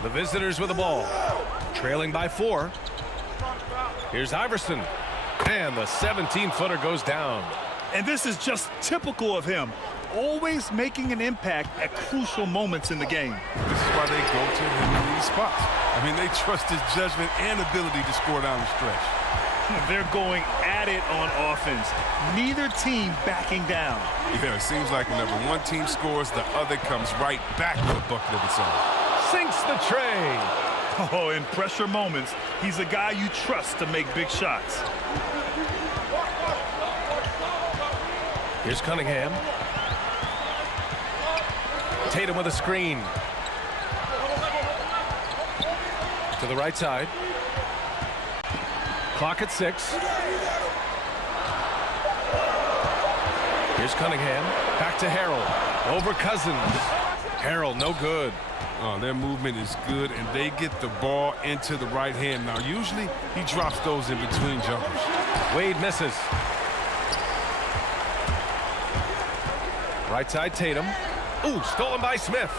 The visitors with the ball. Trailing by 4. Here's Iverson. And the 17-footer goes down. And this is just typical of him. Always making an impact at crucial moments in the game. This is why they go to him in these spots. I mean, they trust his judgment and ability to score down the stretch. They're going at it on offense. Neither team backing down. Yeah, it seems like whenever one team scores, the other comes right back with a bucket of its own. Sinks the tray. Oh, in pressure moments, he's a guy you trust to make big shots. Here's Cunningham. Tatum with a screen. To the right side. Clock at 6. Here's Cunningham. Back to Harrell. Over Cousins. Harrell, no good. Oh, their movement is good, and they get the ball into the right hand. Now, usually, he drops those in between jumpers. Wade misses. Right side, Tatum. Ooh, stolen by Smith.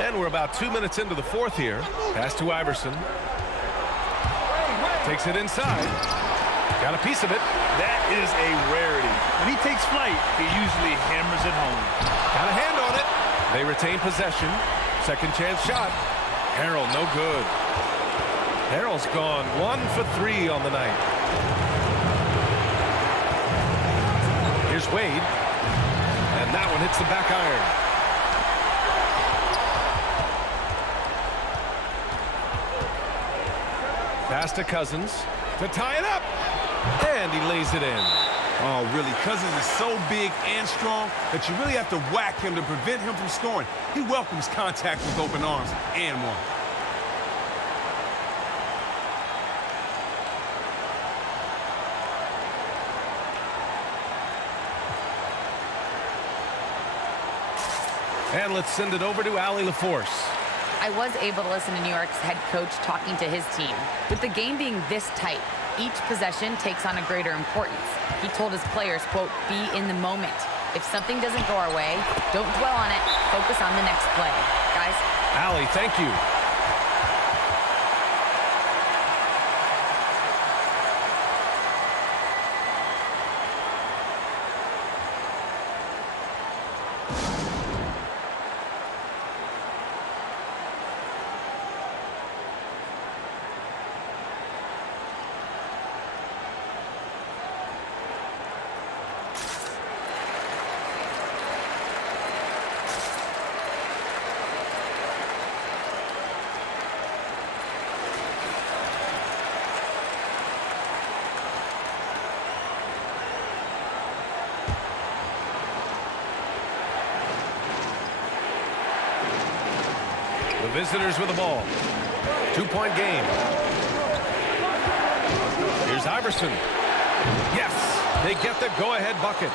And we're about 2 minutes into the fourth here. Pass to Iverson. Takes it inside. Got a piece of it. That is a rarity. When he takes flight, he usually hammers it home. Got a hand on it. They retain possession. Second chance shot. Harrell, no good. Harrell's gone 1 for 3 on the night. Here's Wade. And that one hits the back iron. Pass to Cousins to tie it up. And he lays it in. Oh, really? Cousins is so big and strong that you really have to whack him to prevent him from scoring. He welcomes contact with open arms and one. And let's send it over to Allie LaForce. I was able to listen to New York's head coach talking to his team. With the game being this tight, each possession takes on a greater importance. He told his players, quote, be in the moment. If something doesn't go our way, don't dwell on it. Focus on the next play. Guys? Allie, thank you. The visitors with the ball. 2-point game. Here's Iverson. Yes, they get the go-ahead bucket.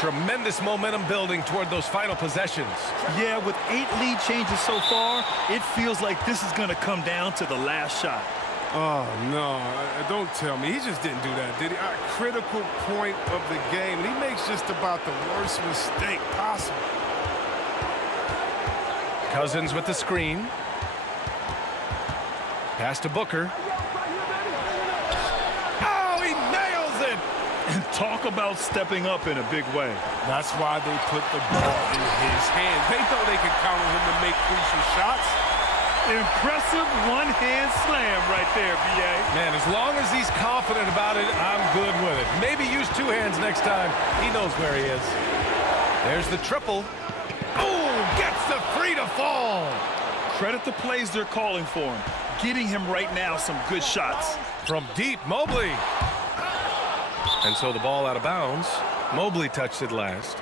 Tremendous momentum building toward those final possessions. Yeah, with 8 lead changes so far, it feels like this is going to come down to the last shot. Oh, no, don't tell me. He just didn't do that, did he? A critical point of the game. And he makes just about the worst mistake possible. Cousins with the screen. Pass to Booker. Oh, he nails it! And talk about stepping up in a big way. That's why they put the ball in his hands. They know they can count on him to make crucial shots. Impressive one-hand slam right there, B.A. Man, as long as he's confident about it, I'm good with it. Maybe use 2 hands next time. He knows where he is. There's the triple. Oh, gets the free to fall. Credit the plays they're calling for him. Getting him right now some good shots. From deep, Mobley. And so the ball out of bounds. Mobley touched it last.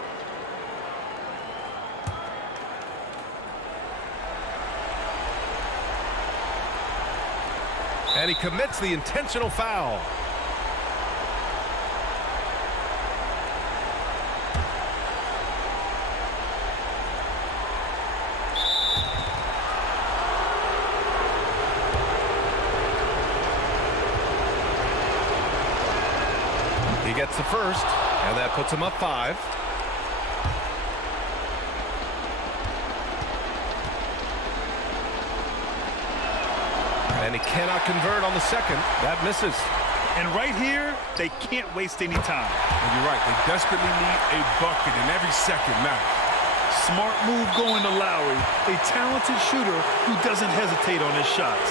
And he commits the intentional foul. He gets the first, and that puts him up 5. And he cannot convert on the second. That misses. And right here, they can't waste any time. And you're right. They desperately need a bucket, and every second matters. Smart move going to Lowry, a talented shooter who doesn't hesitate on his shots.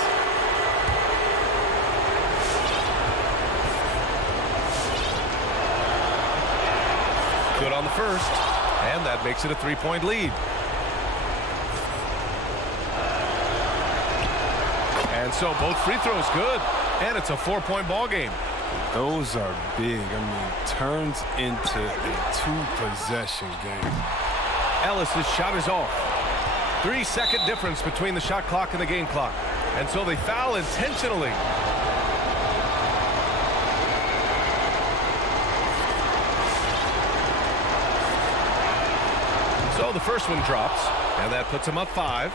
Good on the first, and that makes it a 3-point lead. And so both free throws good, and it's a 4-point ball game. Those are big. I mean, turns into a 2-possession game. Ellis's shot is off. 3-second difference between the shot clock and the game clock. And so they foul intentionally. So the first one drops, and that puts him up 5.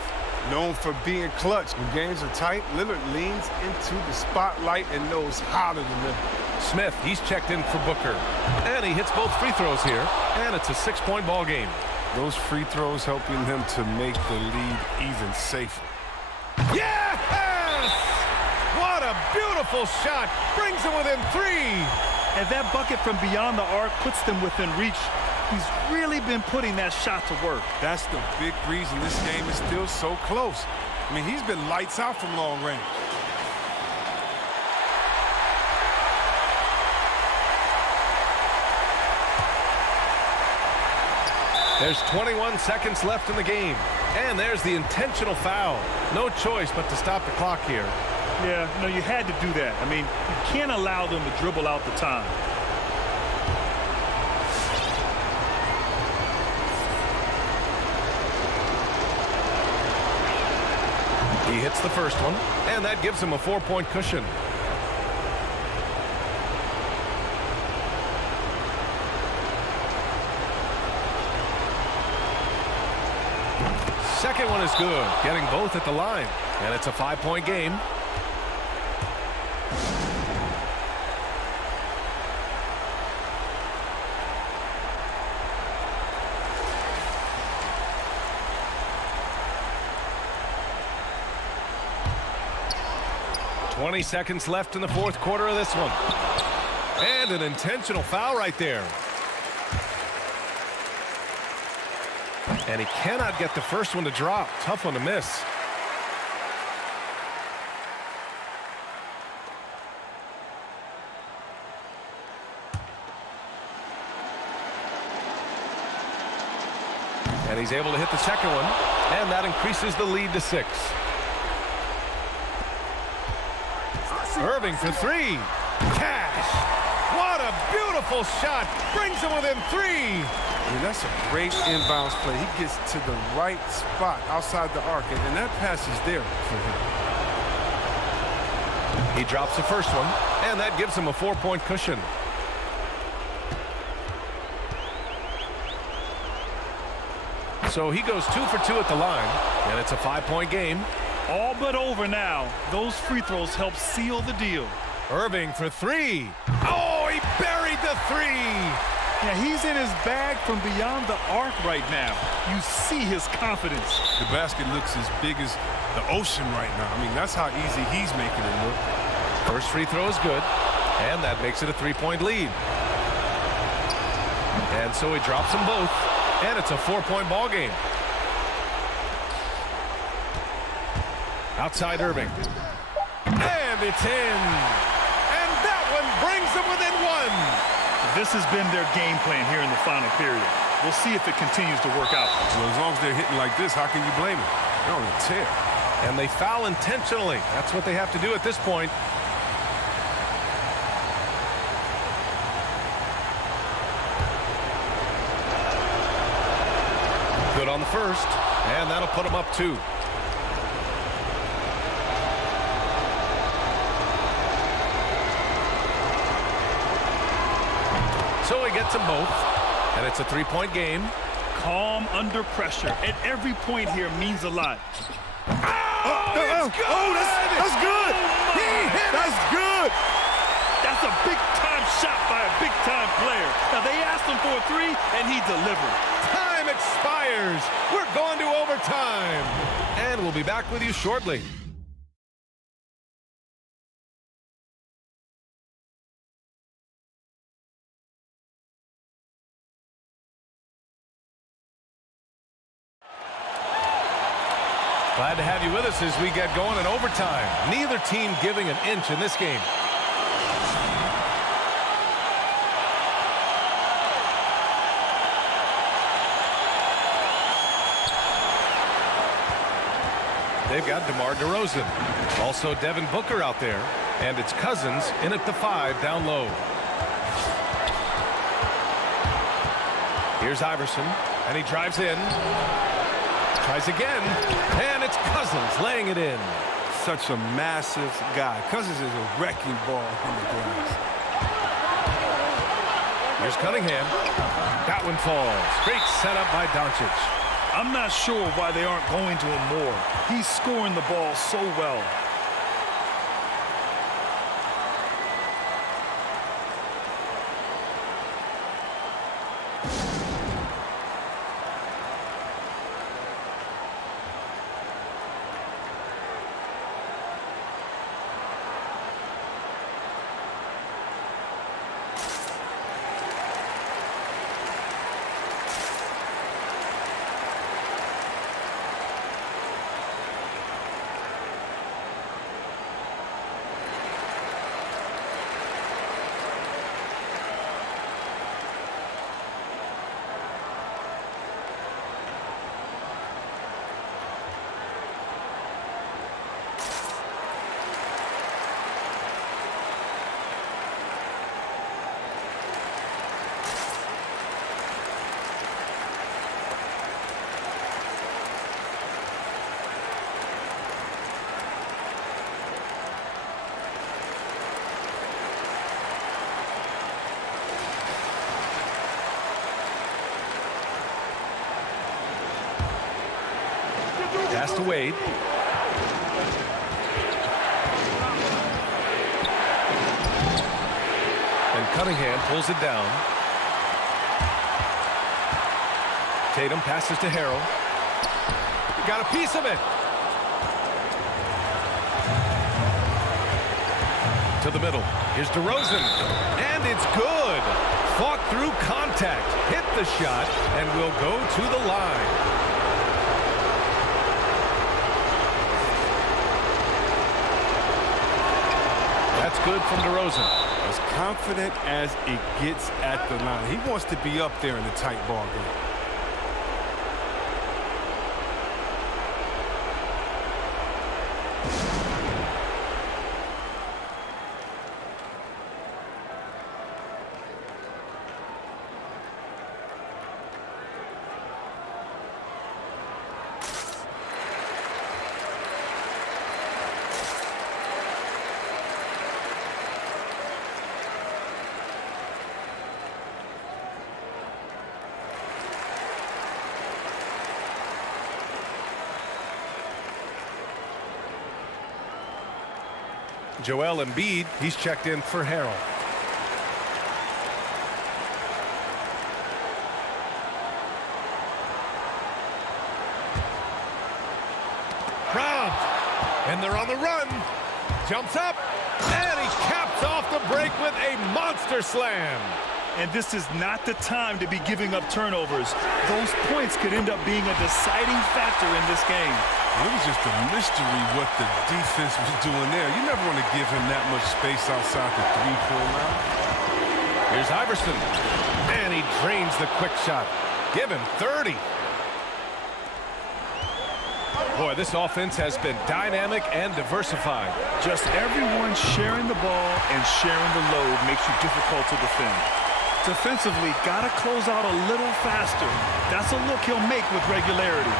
Known for being clutch. When games are tight, Lillard leans into the spotlight and knows how to deliver. Smith, he's checked in for Booker. And he hits both free throws here, and it's a 6-point ball game. Those free throws helping them to make the lead even safer. Yes! What a beautiful shot. Brings them within 3. And that bucket from beyond the arc puts them within reach. He's really been putting that shot to work. That's the big reason this game is still so close. I mean, he's been lights out from long range. There's 21 seconds left in the game. And there's the intentional foul. No choice but to stop the clock here. Yeah, no, you had to do that. I mean, you can't allow them to dribble out the time. He hits the first one, and that gives him a 4-point cushion. Second one is good, getting both at the line. And it's a 5-point game. Twenty seconds left in the fourth quarter of this one. And an intentional foul right there. And he cannot get the first one to drop. Tough one to miss. And he's able to hit the second one. And that increases the lead to 6. Irving for 3. Cash. What a beautiful shot. Brings him within 3. I mean, that's a great inbounds play. He gets to the right spot outside the arc, and that pass is there for him. He drops the first one, and that gives him a 4-point cushion. So he goes 2 for 2 at the line, and it's a 5-point game. All but over now. Those free throws help seal the deal. Irving for 3. Oh, he buried the 3. Yeah, he's in his bag from beyond the arc right now. You see his confidence. The basket looks as big as the ocean right now. I mean, that's how easy he's making it look. First free throw is good, and that makes it a 3-point lead. And so he drops them both, and it's a 4-point ball game. Outside Irving. And it's in. And that one brings them within 1. This has been their game plan here in the final period. We'll see if it continues to work out. Well, as long as they're hitting like this, how can you blame them? They're on a tear. And they foul intentionally. That's what they have to do at this point. Good on the first, and that'll put them up 2. So he gets them both, and it's a three-point game. Calm under pressure, and every point here means a lot. It's good! That's good! He hit That's good! That's a big-time shot by a big-time player. Now, they asked him for a three, and he delivered. Time expires. We're going to overtime. And we'll be back with you shortly. Glad to have you with us as we get going in overtime. Neither team giving an inch in this game. They've got DeMar DeRozan. Also Devin Booker out there. And it's Cousins in at the 5 down low. Here's Iverson. And he drives in. Tries again, and it's Cousins laying it in. Such a massive guy. Cousins is a wrecking ball on the glass. Here's Cunningham. That one falls. Great setup by Doncic. I'm not sure why they aren't going to him more. He's scoring the ball so well. Pass to Wade. And Cunningham pulls it down. Tatum passes to Harrell. He got a piece of it. To the middle. Here's DeRozan. And it's good. Fought through contact. Hit the shot and will go to the line. That's good from DeRozan. As confident as it gets at the line. He wants to be up there in the tight ball game. Joel Embiid, he's checked in for Harrell. Robbed. And they're on the run. Jumps up. And he caps off the break with a monster slam. And this is not the time to be giving up turnovers. Those points could end up being a deciding factor in this game. It was just a mystery what the defense was doing there. You never want to give him that much space outside the three-point line. Here's Iverson. And he drains the quick shot. Give him 30. Boy, this offense has been dynamic and diversified. Just everyone sharing the ball and sharing the load makes you difficult to defend. Defensively, got to close out a little faster. That's a look he'll make with regularity.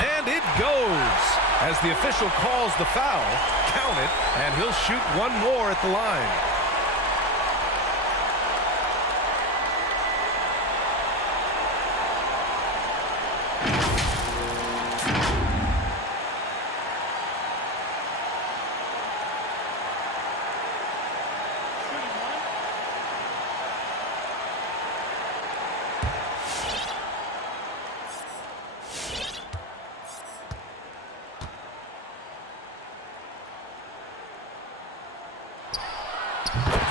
And it goes. As the official calls the foul, count it, and he'll shoot one more at the line.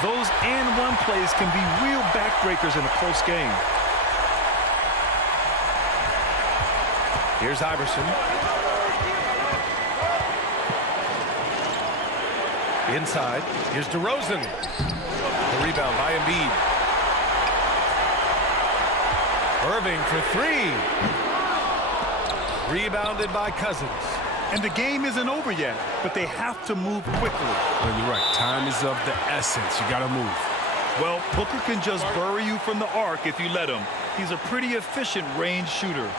Those and-one plays can be real backbreakers in a close game. Here's Iverson. Inside. Here's DeRozan. The rebound by Embiid. Irving for three. Rebounded by Cousins. And the game isn't over yet, but they have to move quickly. Well, you're right. Time is of the essence. You got to move. Well, Booker can just bury you from the arc if you let him. He's a pretty efficient range shooter.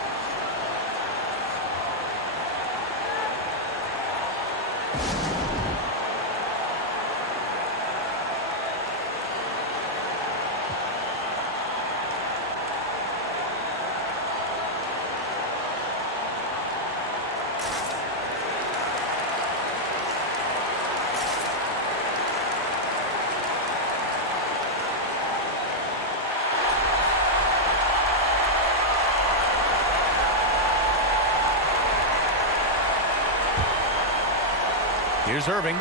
Here's Irving.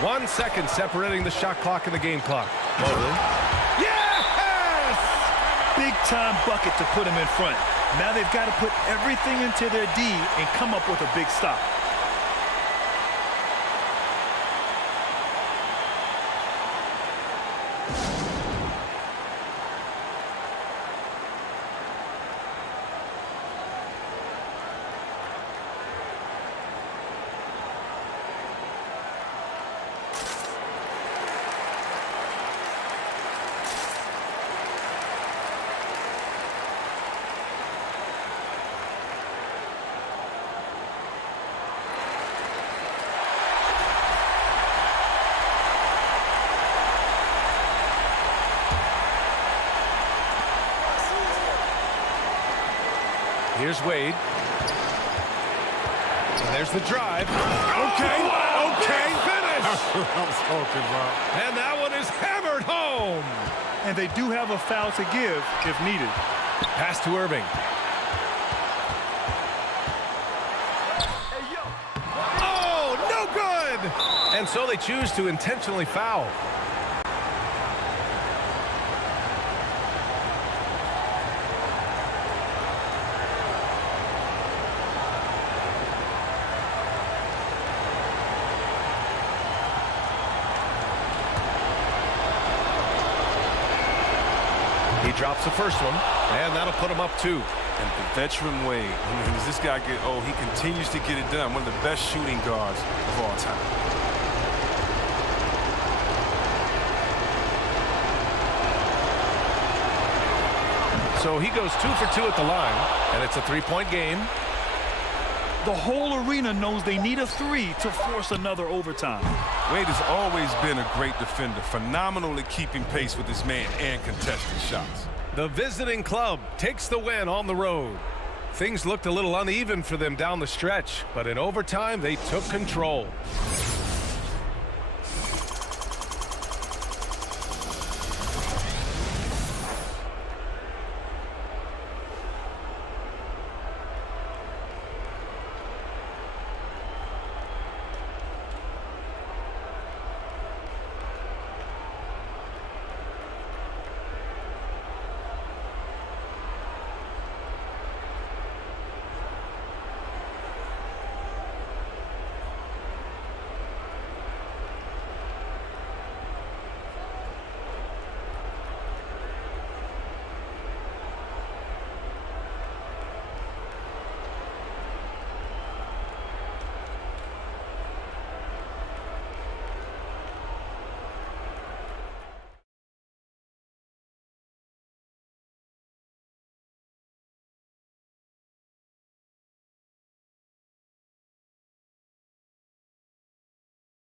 1 second separating the shot clock and the game clock. Mobley. Yes! Big-time bucket to put him in front. Now they've got to put everything into their D and come up with a big stop. Here's Wade. And there's the drive. Okay. Finish! I'm talking about. And that one is hammered home. And they do have a foul to give if needed. Pass to Irving. Oh, no good! And so they choose to intentionally foul. He drops the first one, and that'll put him up 2. And the veteran Wade, I mean, as this guy get old, he continues to get it done. One of the best shooting guards of all time. So he goes 2 for 2 at the line, and it's a 3-point game. The whole arena knows they need a 3 to force another overtime. Wade has always been a great defender, phenomenal at keeping pace with his man and contesting shots. The visiting club takes the win on the road. Things looked a little uneven for them down the stretch, but in overtime, they took control.